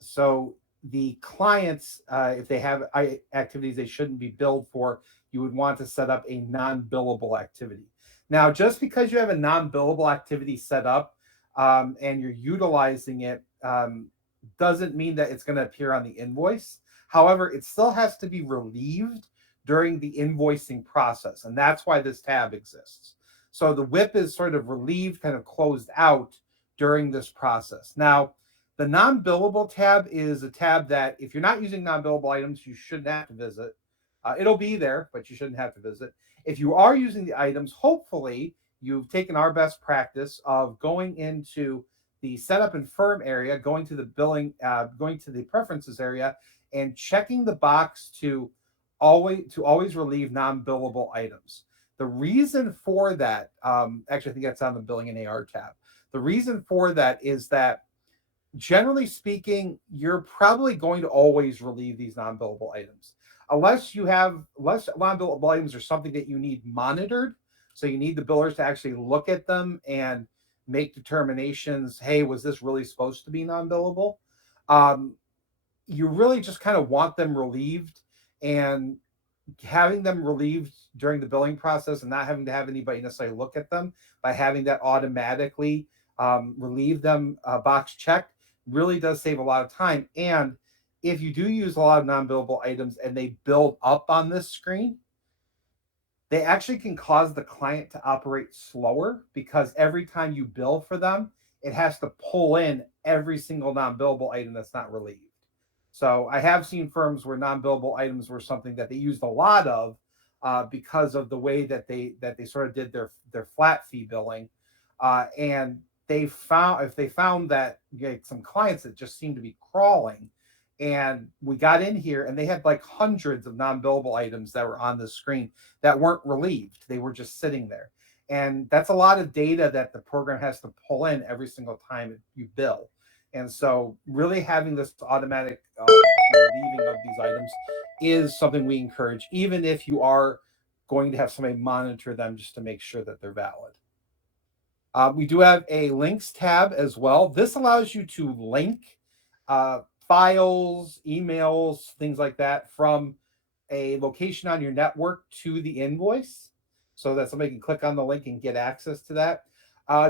So the clients, if they have activities they shouldn't be billed for, you would want to set up a non-billable activity. Now, just because you have a non-billable activity set up and you're utilizing it, doesn't mean that it's going to appear on the invoice. However, it still has to be relieved during the invoicing process, and that's why this tab exists. So the WIP is sort of relieved, kind of closed out during this process. Now, the non-billable tab is a tab that if you're not using non-billable items, you shouldn't have to visit. It'll be there, but you shouldn't have to visit. If you are using the items, hopefully you've taken our best practice of going into the setup and firm area, going to the billing, going to the preferences area, and checking the box to always relieve non-billable items. The reason for that, actually, I think that's on the billing and AR tab. The reason for that is that generally speaking, you're probably going to always relieve these non-billable items, unless you have less non-billable items or something that you need monitored. So you need the billers to actually look at them and make determinations. Hey, was this really supposed to be non-billable? Um, you really just kind of want them relieved, and having them relieved during the billing process and not having to have anybody necessarily look at them, by having that automatically relieve them box checked, really does save a lot of time. And if you do use a lot of non-billable items and they build up on this screen, they actually can cause the client to operate slower, because every time you bill for them, it has to pull in every single non-billable item that's not relieved. So I have seen firms where non-billable items were something that they used a lot of, because of the way that they sort of did their flat fee billing, and they found that some clients that just seemed to be crawling, and we got in here and they had like hundreds of non-billable items that were on the screen that weren't relieved. They were just sitting there. And that's a lot of data that the program has to pull in every single time you bill. And so, really having this automatic relieving of these items is something we encourage, even if you are going to have somebody monitor them just to make sure that they're valid. We do have a links tab as well. This allows you to link uh, files, emails, things like that from a location on your network to the invoice, so that somebody can click on the link and get access to that.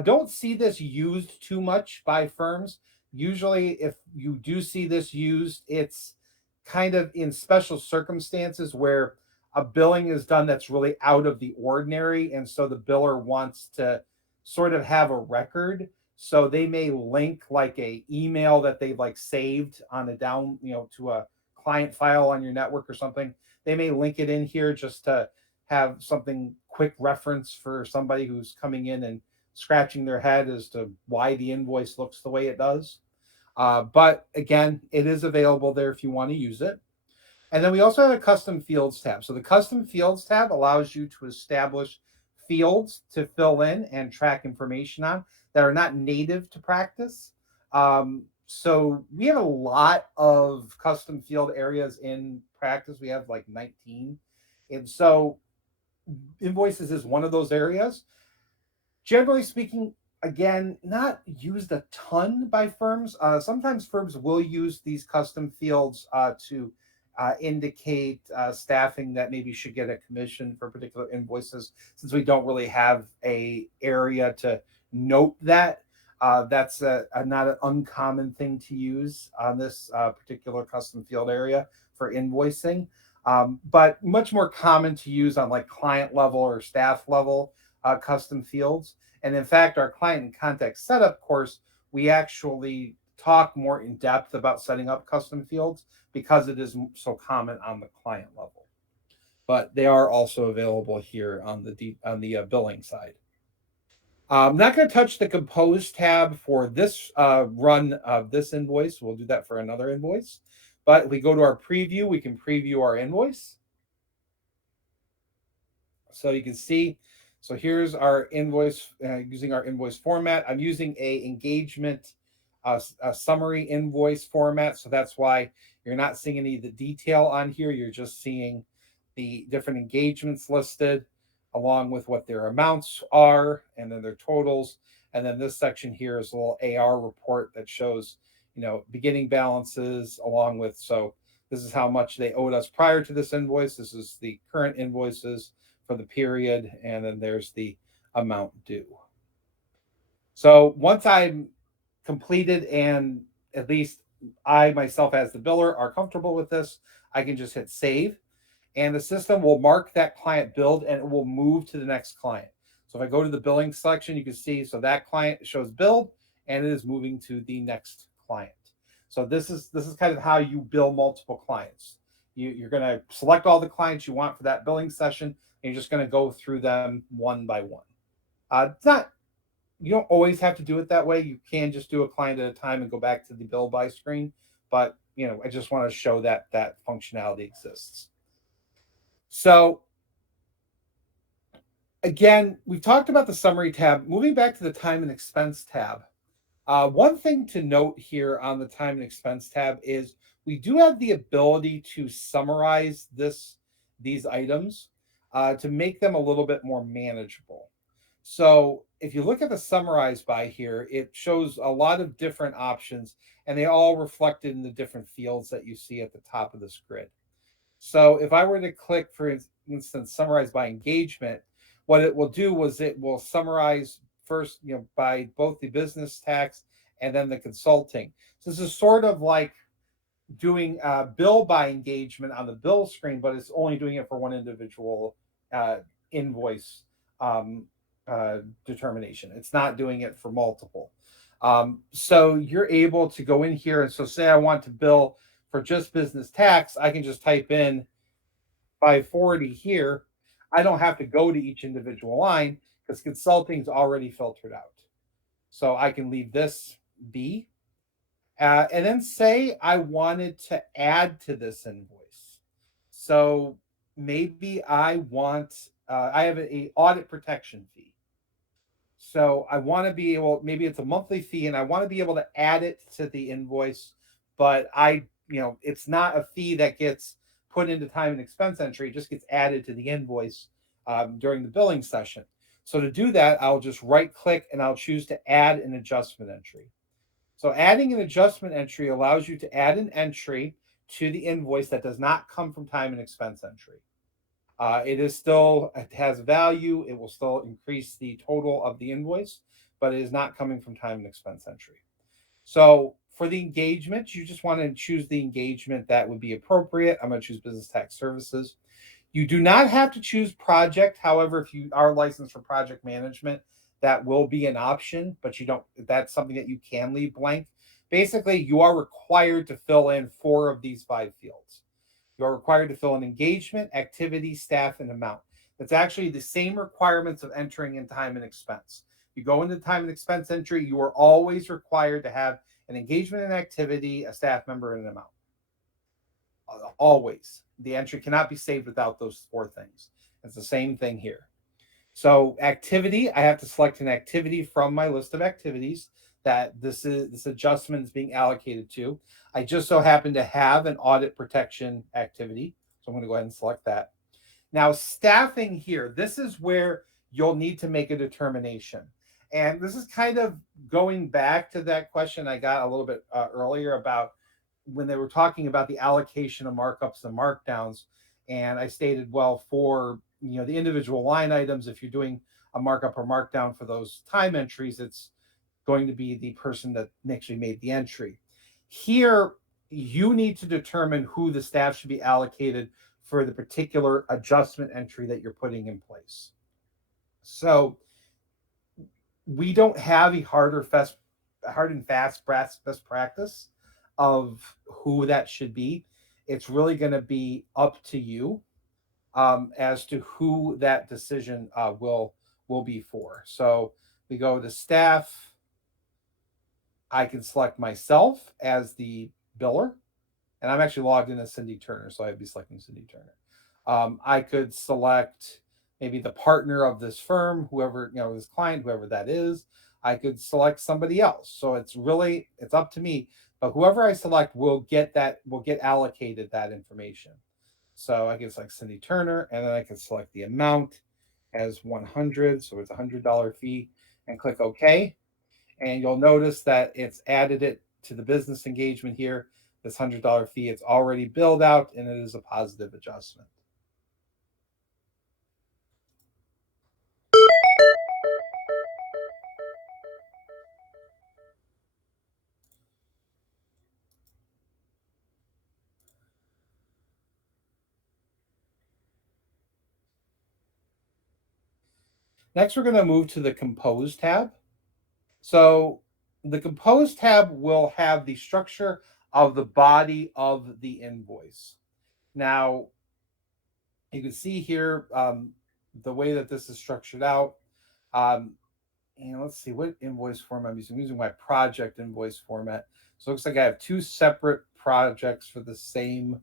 Don't see this used too much by firms. Usually, if you do see this used, it's kind of in special circumstances where a billing is done that's really out of the ordinary. And so the biller wants to sort of have a record. So they may link like a email that they've like saved on a down, to a client file on your network or something. They may link it in here just to have something quick reference for somebody who's coming in and scratching their head as to why the invoice looks the way it does. But again, it is available there if you want to use it. And then we also have a custom fields tab. So the custom fields tab allows you to establish fields to fill in and track information on that are not native to practice. So we have a lot of custom field areas in practice. We have like 19. And so invoices is one of those areas. Generally speaking, again, not used a ton by firms. Sometimes firms will use these custom fields to indicate staffing that maybe should get a commission for particular invoices, since we don't really have a area to note that. That's not an uncommon thing to use on this particular custom field area for invoicing, but much more common to use on like client level or staff level custom fields. And in fact, our client and contact setup course, we actually talk more in depth about setting up custom fields, because it is so common on the client level. But they are also available here on the billing side. I'm not going to touch the compose tab for this run of this invoice. We'll do that for another invoice. But if we go to our preview, we can preview our invoice. So you can see, so here's our invoice using our invoice format. I'm using a engagement a summary invoice format. So that's why you're not seeing any of the detail on here. You're just seeing the different engagements listed along with what their amounts are and then their totals. And then this section here is a little AR report that shows, beginning balances along with, so this is how much they owed us prior to this invoice. This is the current invoices for the period. And then there's the amount due. So once I'm completed and at least I myself as the biller are comfortable with this, I can just hit save, and the system will mark that client billed and it will move to the next client. So if I go to the billing section, you can see, so that client shows billed and it is moving to the next client. So this is kind of how you bill multiple clients. You're going to select all the clients you want for that billing session, and you're just going to go through them one by one. It's not, you don't always have to do it that way. You can just do a client at a time and go back to the bill by screen. But I just want to show that that functionality exists. So again, we've talked about the summary tab. Moving back to the time and expense tab. One thing to note here on the time and expense tab is we do have the ability to summarize these items to make them a little bit more manageable. So if you look at the summarize by here, it shows a lot of different options, and they all reflected in the different fields that you see at the top of this grid. So if I were to click, for instance, summarize by engagement, what it will do was it will summarize first, by both the business tax and then the consulting. So this is sort of like doing bill by engagement on the bill screen, but it's only doing it for one individual uh, invoice um, determination. It's not doing it for multiple. So you're able to go in here, and so say I want to bill for just business tax, I can just type in 540 here. I don't have to go to each individual line because consulting is already filtered out. So I can leave this be. And then say I wanted to add to this invoice. So maybe I have an audit protection fee. So I want to be able, maybe it's a monthly fee and I want to be able to add it to the invoice, but it's not a fee that gets put into time and expense entry. It just gets added to the invoice during the billing session. So to do that, I'll just right click and I'll choose to add an adjustment entry. So adding an adjustment entry allows you to add an entry to the invoice that does not come from time and expense entry. It has value. It will still increase the total of the invoice, but it is not coming from time and expense entry. So for the engagement, you just want to choose the engagement that would be appropriate. I'm going to choose business tax services. You do not have to choose project. However, if you are licensed for project management, that will be an option, but you don't, that's something that you can leave blank. Basically, you are required to fill in 4 of these 5 fields. You are required to fill in engagement, activity, staff, and amount. That's actually the same requirements of entering in time and expense. You go into time and expense entry, you are always required to have an engagement and activity, a staff member, and an amount. Always. The entry cannot be saved without those 4 things. It's the same thing here. So activity, I have to select an activity from my list of activities that this adjustment is being allocated to. I just so happen to have an audit protection activity. So I'm going to go ahead and select that. Now, staffing here, this is where you'll need to make a determination. And this is kind of going back to that question I got a little bit earlier about when they were talking about the allocation of markups and markdowns. And I stated, well, for the individual line items, if you're doing a markup or markdown for those time entries, it's going to be the person that actually made the entry. Here, you need to determine who the staff should be allocated for the particular adjustment entry that you're putting in place. So we don't have a hard and fast best practice of who that should be. It's really going to be up to you as to who that decision will be for. So we go to staff. I can select myself as the biller, and I'm actually logged in as Cindy Turner, so I'd be selecting Cindy Turner. I could select maybe the partner of this firm, whoever, this client, whoever that is. I could select somebody else. So it's up to me. But whoever I select will get allocated that information. So I can select Cindy Turner, and then I can select the amount as 100. So it's $100 fee, and click OK. And you'll notice that it's added it to the business engagement here. This $100 fee, it's already billed out, and it is a positive adjustment. Next, we're going to move to the Compose tab. So the Compose tab will have the structure of the body of the invoice. Now, you can see here the way that this is structured out. And let's see what invoice form I'm using. I'm using my project invoice format. So it looks like I have 2 separate projects for the same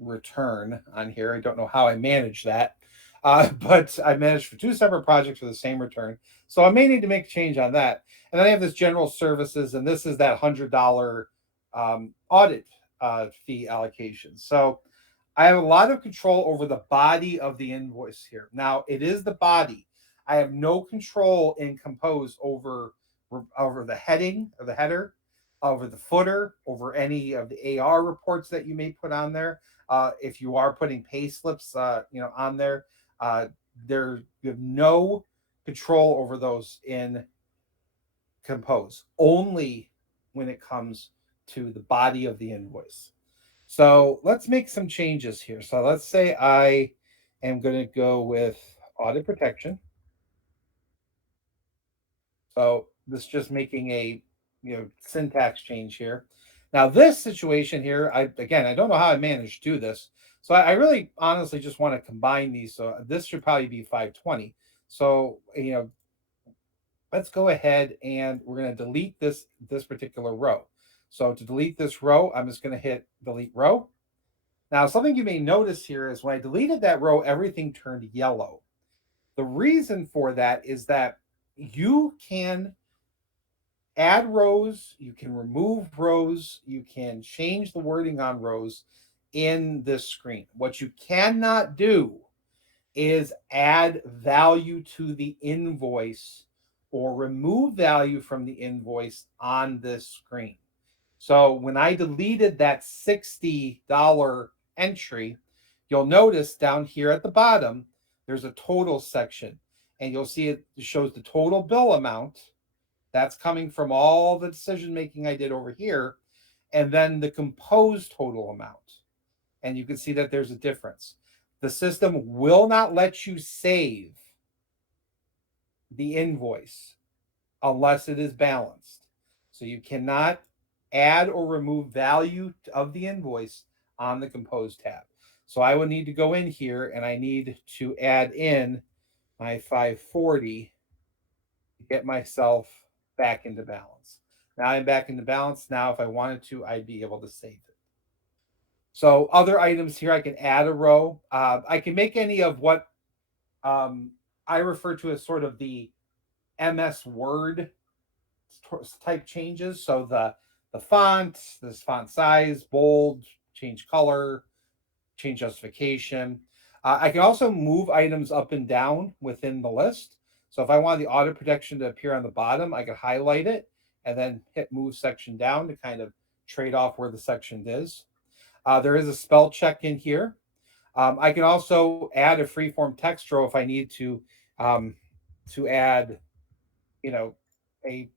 return on here. I don't know how I managed that, but I managed for two separate projects for the same return. So I may need to make a change on that. And then I have this general services, and this is that $100 audit fee allocation. So I have a lot of control over the body of the invoice here. Now it is the body. I have no control in Compose over the heading or the header, over the footer, over any of the AR reports that you may put on there. If you are putting pay slips, on there, uh, you have no control over those in Compose. Only when it comes to the body of the invoice. So let's make some changes here. So let's say I am going to go with audit protection. So this is just making a syntax change here. Now this situation here, I don't know how I managed to do this. So I really honestly just want to combine these. So this should probably be 520. So let's go ahead and we're going to delete this particular row. So to delete this row, I'm just going to hit delete row. Now, something you may notice here is when I deleted that row, everything turned yellow. The reason for that is that you can add rows, you can remove rows, you can change the wording on rows in this screen. What you cannot do is add value to the invoice or remove value from the invoice on this screen. So when I deleted that $60 entry, you'll notice down here at the bottom, there's a total section, and you'll see it shows the total bill amount. That's coming from all the decision making I did over here, and then the composed total amount. And you can see that there's a difference. The system will not let you save the invoice unless it is balanced. So you cannot add or remove value of the invoice on the Compose tab. So I would need to go in here and I need to add in my 540 to get myself back into balance. Now I'm back into balance. Now, if I wanted to, I'd be able to save it. So other items here, I can add a row. I can make any of what I refer to as sort of the MS Word type changes. So the font, this font size, bold, change color, change justification. I can also move items up and down within the list. So if I want the audit protection to appear on the bottom, I could highlight it and then hit move section down to kind of trade off where the section is. There is a spell check in here. I can also add a freeform text row if I need to add, a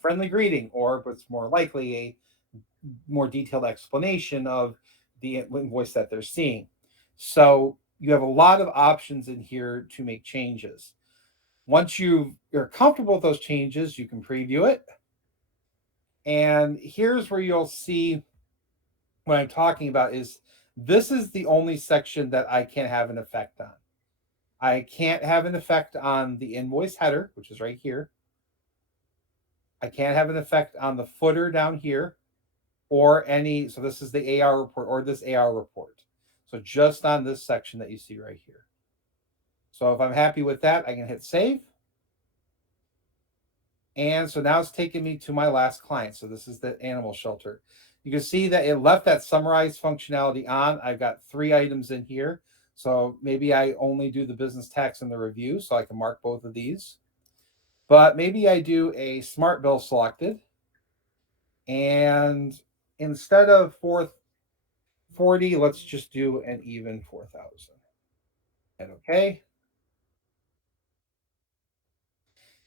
friendly greeting, or what's more likely a more detailed explanation of the invoice that they're seeing. So you have a lot of options in here to make changes. Once you're comfortable with those changes, you can preview it. And here's where you'll see what I'm talking about is this is the only section that I can have an effect on. I can't have an effect on the invoice header, which is right here. I can't have an effect on the footer down here or so this is the AR report or this AR report. So just on this section that you see right here. So if I'm happy with that, I can hit save. And so now it's taking me to my last client. So this is the animal shelter. You can see that it left that summarize functionality on. I've got 3 items in here. So maybe I only do the business tax and the review, so I can mark both of these. But maybe I do a smart bill selected. And instead of 440, let's just do an even 4,000. And okay.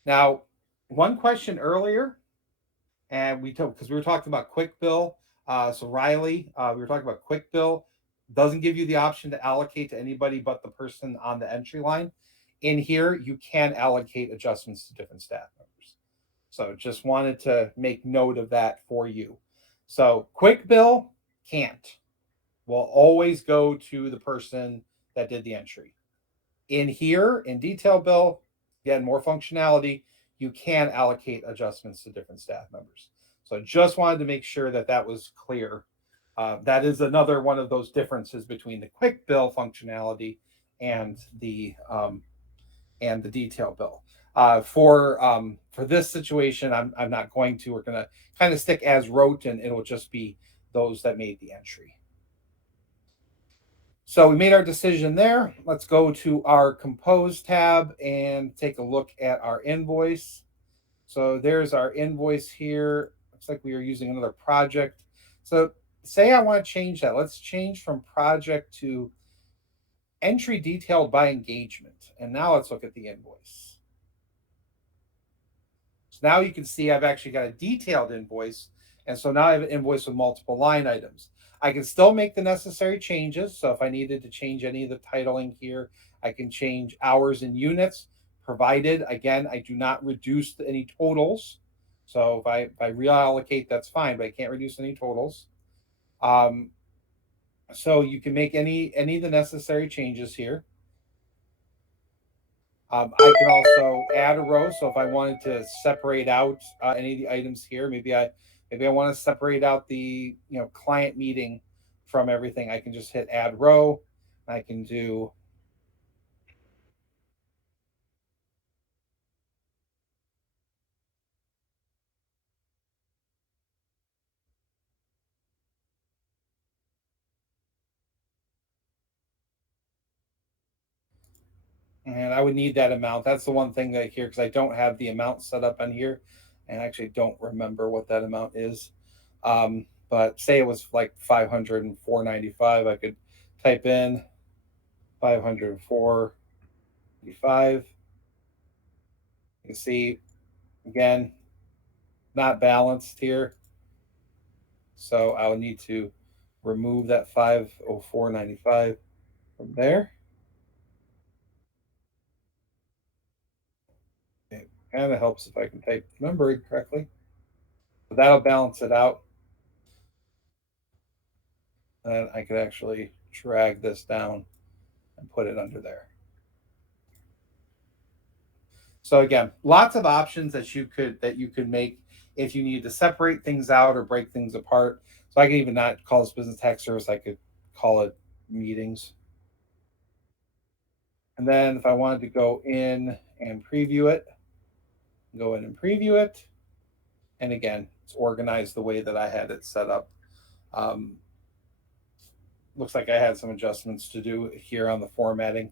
Now, one question earlier, and because we were talking about quick bill. So Riley, we were talking about quick bill. Doesn't give you the option to allocate to anybody but the person on the entry line. In here, you can allocate adjustments to different staff members. So just wanted to make note of that for you. So quick bill can't. Will always go to the person that did the entry. In here, in detail bill, again, more functionality, you can allocate adjustments to different staff members. So I just wanted to make sure that that was clear. That is another one of those differences between the quick bill functionality and the detail bill. For this situation, I'm not going to. We're going to kind of stick as wrote, and it'll just be those that made the entry. So we made our decision there. Let's go to our compose tab and take a look at our invoice. So there's our invoice here. Looks like we are using another project. So say I want to change that. Let's change from project to entry detailed by engagement. And now let's look at the invoice. So now you can see I've actually got a detailed invoice. And so now I have an invoice with multiple line items. I can still make the necessary changes. So if I needed to change any of the titling here, I can change hours and units, provided, again, I do not reduce any totals. So if I reallocate, that's fine, but I can't reduce any totals. So you can make any of the necessary changes here. I can also add a row. So if I wanted to separate out any of the items here, maybe I want to separate out the client meeting from everything. I can just hit add row. I can do and I would need that amount. That's the one thing that here because I don't have the amount set up on here, and I actually don't remember what that amount is. But say it was like 504.95, I could type in 504.95. You can see again not balanced here, so I will need to remove that 504.95 from there. It kind of helps if I can type the number correctly. But that'll balance it out. And I could actually drag this down and put it under there. So again, lots of options that you could make if you need to separate things out or break things apart. So I can even not call this business tax service. I could call it meetings. And then if I wanted to go in and preview it, go in and preview it. And again, it's organized the way that I had it set up. Looks like I had some adjustments to do here on the formatting,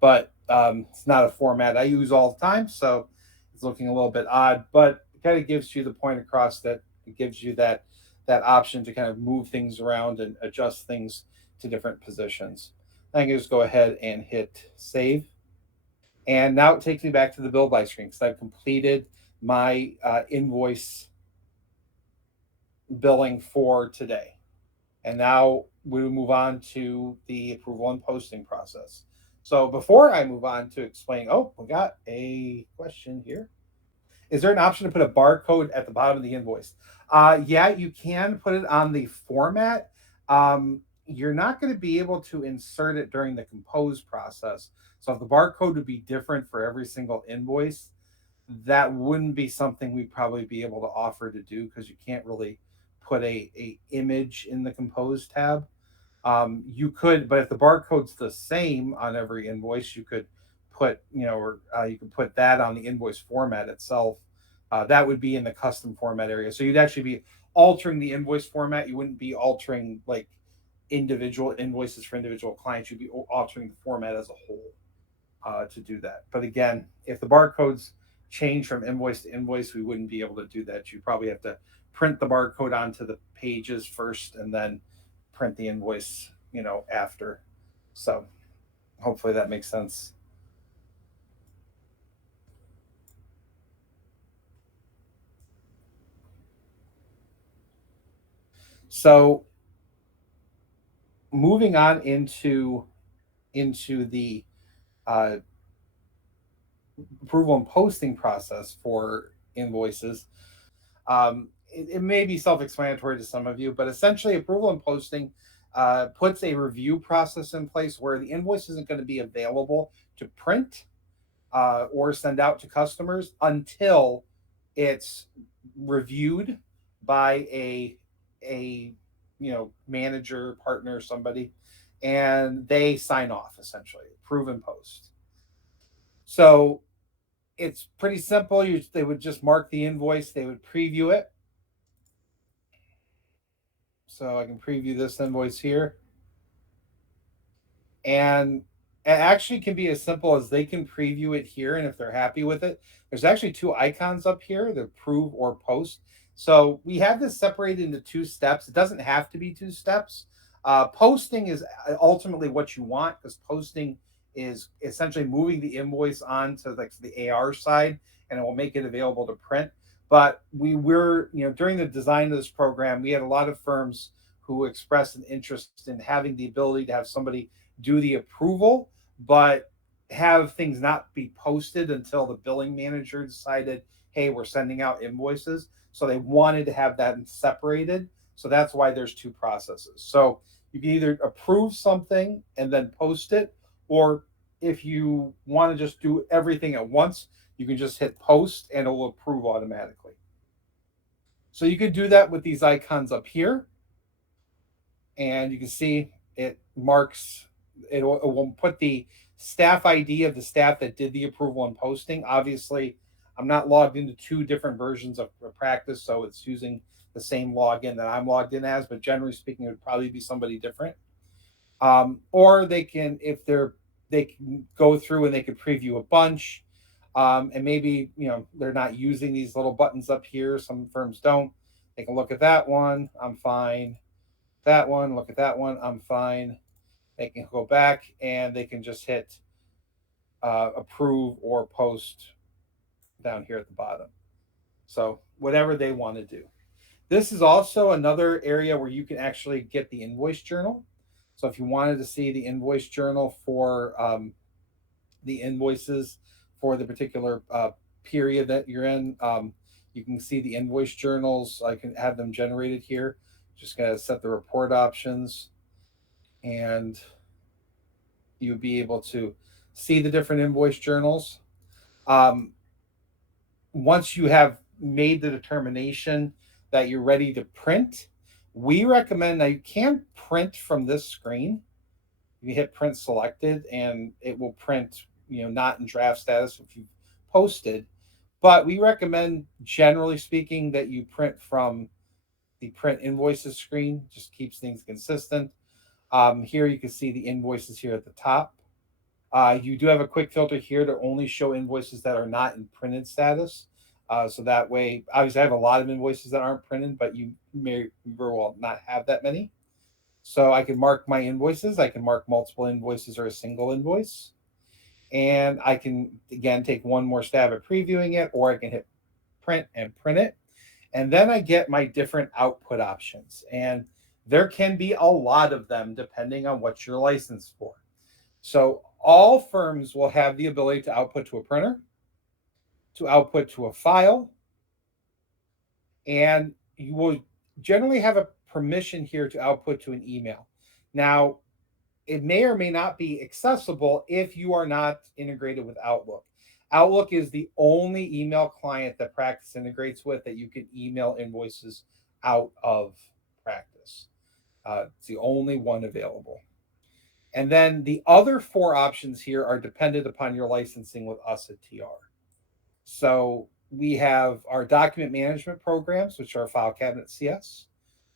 but it's not a format I use all the time, so it's looking a little bit odd. But it kind of gives you the point across that it gives you that option to kind of move things around and adjust things to different positions. I can just go ahead and hit save, and now it takes me back to the bill by screen because I've completed my invoice billing for today. And now we move on to the approval and posting process. So before I move on to explain, oh, we got a question here. Is there an option to put a barcode at the bottom of the invoice? Yeah, you can put it on the format. You're not going to be able to insert it during the compose process. So if the barcode would be different for every single invoice, that wouldn't be something we'd probably be able to offer to do because you can't really put a image in the compose tab. You could, but if the barcode's the same on every invoice, you could put, or you could put that on the invoice format itself. That would be in the custom format area. So you'd actually be altering the invoice format. You wouldn't be altering like individual invoices for individual clients. You'd be altering the format as a whole to do that. But again, if the barcodes change from invoice to invoice, we wouldn't be able to do that. You probably have to print the barcode onto the pages first and then print the invoice, after. So hopefully that makes sense. So moving on into the uh, approval and posting process for invoices. It may be self-explanatory to some of you, but essentially approval and posting puts a review process in place where the invoice isn't going to be available to print or send out to customers until it's reviewed by a manager, partner, somebody, and they sign off, essentially approve and post. So it's pretty simple. They would just mark the invoice, they would preview it. So I can preview this invoice here. And it actually can be as simple as they can preview it here. And if they're happy with it, there's actually two icons up here, the approve or post. So we have this separated into two steps. It doesn't have to be two steps. Posting is ultimately what you want, because posting is essentially moving the invoice onto like the AR side, and it will make it available to print. But during the design of this program, we had a lot of firms who expressed an interest in having the ability to have somebody do the approval, but have things not be posted until the billing manager decided, hey, we're sending out invoices. So they wanted to have that separated. So that's why there's two processes. So you can either approve something and then post it, or if you want to just do everything at once, you can just hit post and it will approve automatically. So you can do that with these icons up here. And you can see it marks, it will put the staff ID of the staff that did the approval and posting. Obviously, I'm not logged into two different versions of practice, so it's using the same login that I'm logged in as, but generally speaking, it would probably be somebody different. Or they can, if they can go through and they could preview a bunch. And maybe they're not using these little buttons up here. Some firms don't. They can look at that one, I'm fine. That one, look at that one, I'm fine. They can go back and they can just hit approve or post down here at the bottom. So whatever they want to do. This is also another area where you can actually get the invoice journal. So if you wanted to see the invoice journal for the invoices for the particular period that you're in, you can see the invoice journals. I can have them generated here. Just gotta set the report options, and you'll be able to see the different invoice journals. Um, Once you have made the determination that you're ready to print, we recommend, now you can print from this screen. You hit print selected and it will print, not in draft status if you've posted. But we recommend, generally speaking, that you print from the print invoices screen. Just keeps things consistent. Here you can see the invoices here at the top. You do have a quick filter here to only show invoices that are not in printed status. So that way, obviously, I have a lot of invoices that aren't printed, but you may very well not have that many. So I can mark my invoices. I can mark multiple invoices or a single invoice. And I can, again, take one more stab at previewing it, or I can hit print and print it. And then I get my different output options. And there can be a lot of them depending on what you're licensed for. So all firms will have the ability to output to a printer, to output to a file, and you will generally have a permission here to output to an email. Now, it may or may not be accessible if you are not integrated with Outlook. Outlook is the only email client that Practice integrates with that you can email invoices out of Practice. It's the only one available. And then the other four options here are dependent upon your licensing with us at TR. So we have our document management programs, which are File Cabinet CS,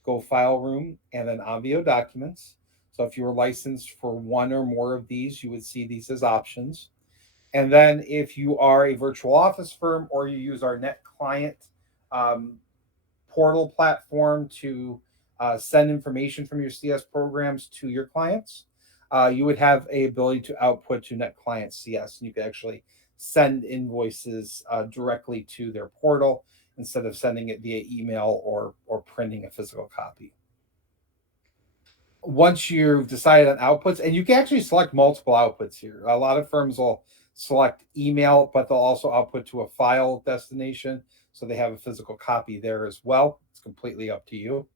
Go File Room, and then Envio Documents. So if you were licensed for one or more of these, you would see these as options. And then if you are a virtual office firm or you use our Net Client portal platform to send information from your CS programs to your clients, you would have a ability to output to Net Client CS. And you could actually send invoices directly to their portal instead of sending it via email or printing a physical copy. Once you've decided on outputs, and you can actually select multiple outputs here. A lot of firms will select email, but they'll also output to a file destination. So they have a physical copy there as well. It's completely up to you.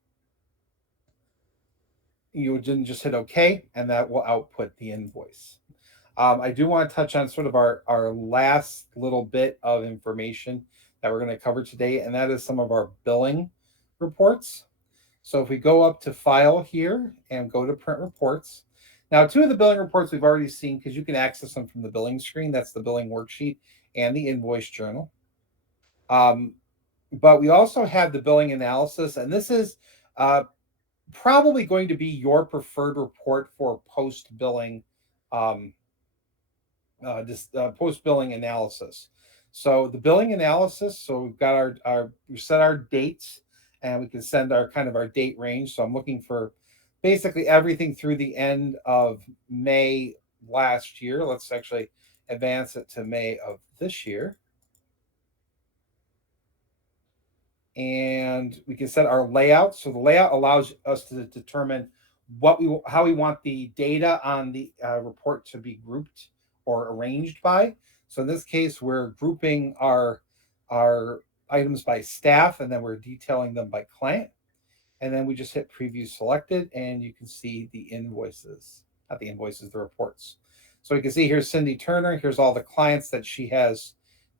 You would just hit OK, and that will output the invoice. I do want to touch on sort of our last little bit of information that we're going to cover today, and that is some of our billing reports. So if we go up to File here and go to Print Reports, now two of the billing reports we've already seen because you can access them from the billing screen. That's the billing worksheet and the invoice journal. But we also have the billing analysis, and this is probably going to be your preferred report for post-billing um, post-billing analysis. So the billing analysis, so we've got we set our dates, and we can send our kind of our date range. So I'm looking for basically everything through the end of May last year. Let's actually advance it to May of this year. And we can set our layout. So the layout allows us to determine how we want the data on the report to be grouped or arranged by. So in this case, we're grouping our items by staff, and then we're detailing them by client. And then we just hit preview selected, and you can see the invoices, not the invoices, the reports. So you can see here's Cindy Turner. Here's all the clients that she has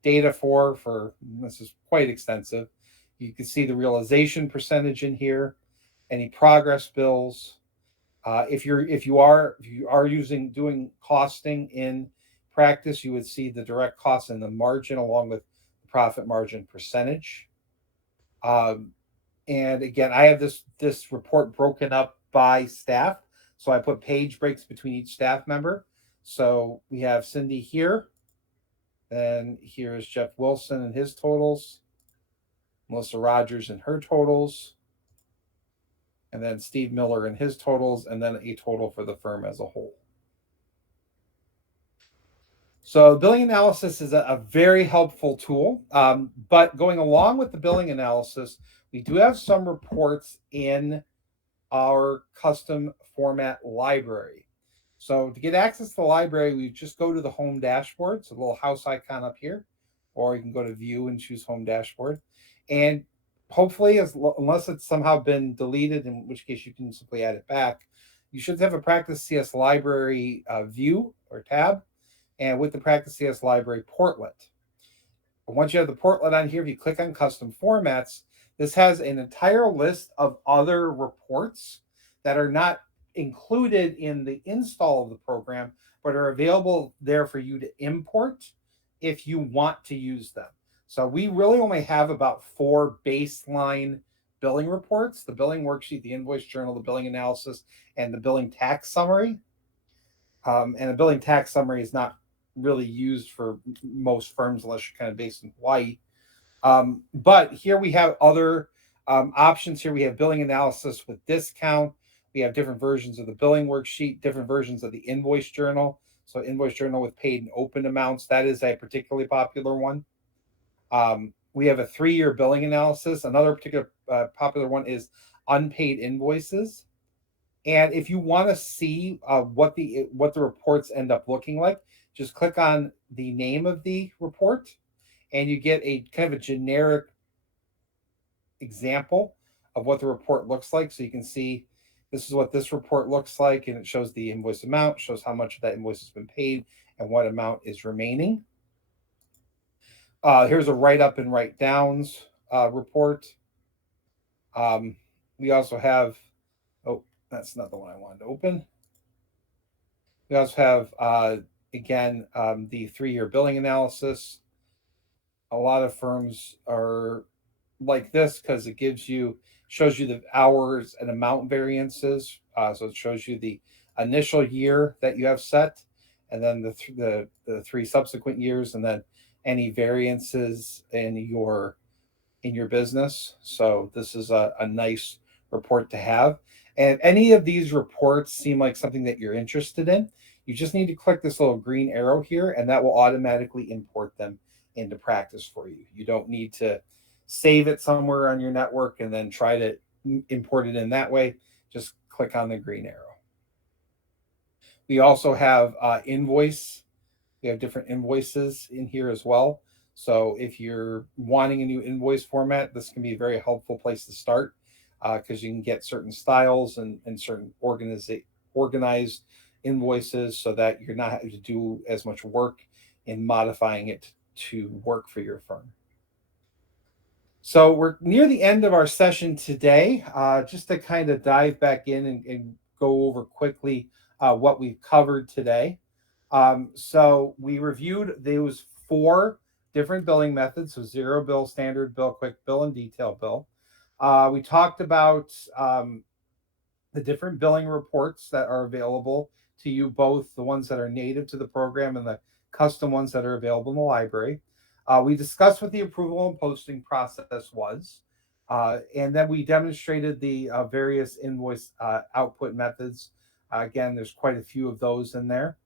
data for. This is quite extensive. You can see the realization percentage in here, any progress bills. If you are doing costing in practice, you would see the direct costs and the margin along with the profit margin percentage. And again, I have this report broken up by staff, so I put page breaks between each staff member. So we have Cindy here, and here is Jeff Wilson and his totals, Melissa Rogers and her totals, and then Steve Miller and his totals, and then a total for the firm as a whole. So billing analysis is a very helpful tool, but going along with the billing analysis, we do have some reports in our custom format library. So to get access to the library, we just go to the home dashboard. It's a little house icon up here, or you can go to view and choose home dashboard. And hopefully, unless it's somehow been deleted, in which case you can simply add it back, you should have a Practice CS library view or tab, and with the Practice CS library portlet. Once you have the portlet on here, if you click on custom formats, this has an entire list of other reports that are not included in the install of the program, but are available there for you to import if you want to use them. So we really only have about 4 baseline billing reports: the billing worksheet, the invoice journal, the billing analysis, and the billing tax summary. And a billing tax summary is not really used for most firms unless you're kind of based in Hawaii. But here we have other options. Here we have billing analysis with discount. We have different versions of the billing worksheet, different versions of the invoice journal. So invoice journal with paid and open amounts, that is a particularly popular one. We have a 3-year billing analysis. Another particular popular one is unpaid invoices. And if you want to see what the reports end up looking like, just click on the name of the report, and you get a kind of a generic example of what the report looks like. So you can see this is what this report looks like, and it shows the invoice amount, shows how much of that invoice has been paid, and what amount is remaining. Here's a write-up and write-downs report. We also have, oh, that's not the one I wanted to open. We also have, again, the 3-year billing analysis. A lot of firms are like this because it shows you the hours and amount variances. So it shows you the initial year that you have set, and then the 3 subsequent years, and then any variances in your business. So this is a nice report to have. And any of these reports seem like something that you're interested in, you just need to click this little green arrow here, and that will automatically import them into Practice for you. You don't need to save it somewhere on your network and then try to import it in that way. Just click on the green arrow. We also have invoice. We have different invoices in here as well. So if you're wanting a new invoice format, this can be a very helpful place to start because you can get certain styles and certain organized invoices so that you're not having to do as much work in modifying it to work for your firm. So we're near the end of our session today. Just to kind of dive back in and go over quickly what we've covered today. So we reviewed those four different billing methods: so zero bill, standard bill, quick bill, and detail bill. We talked about the different billing reports that are available to you, both the ones that are native to the program and the custom ones that are available in the library. We discussed what the approval and posting process was. And then we demonstrated the various invoice output methods. Again, there's quite a few of those in there.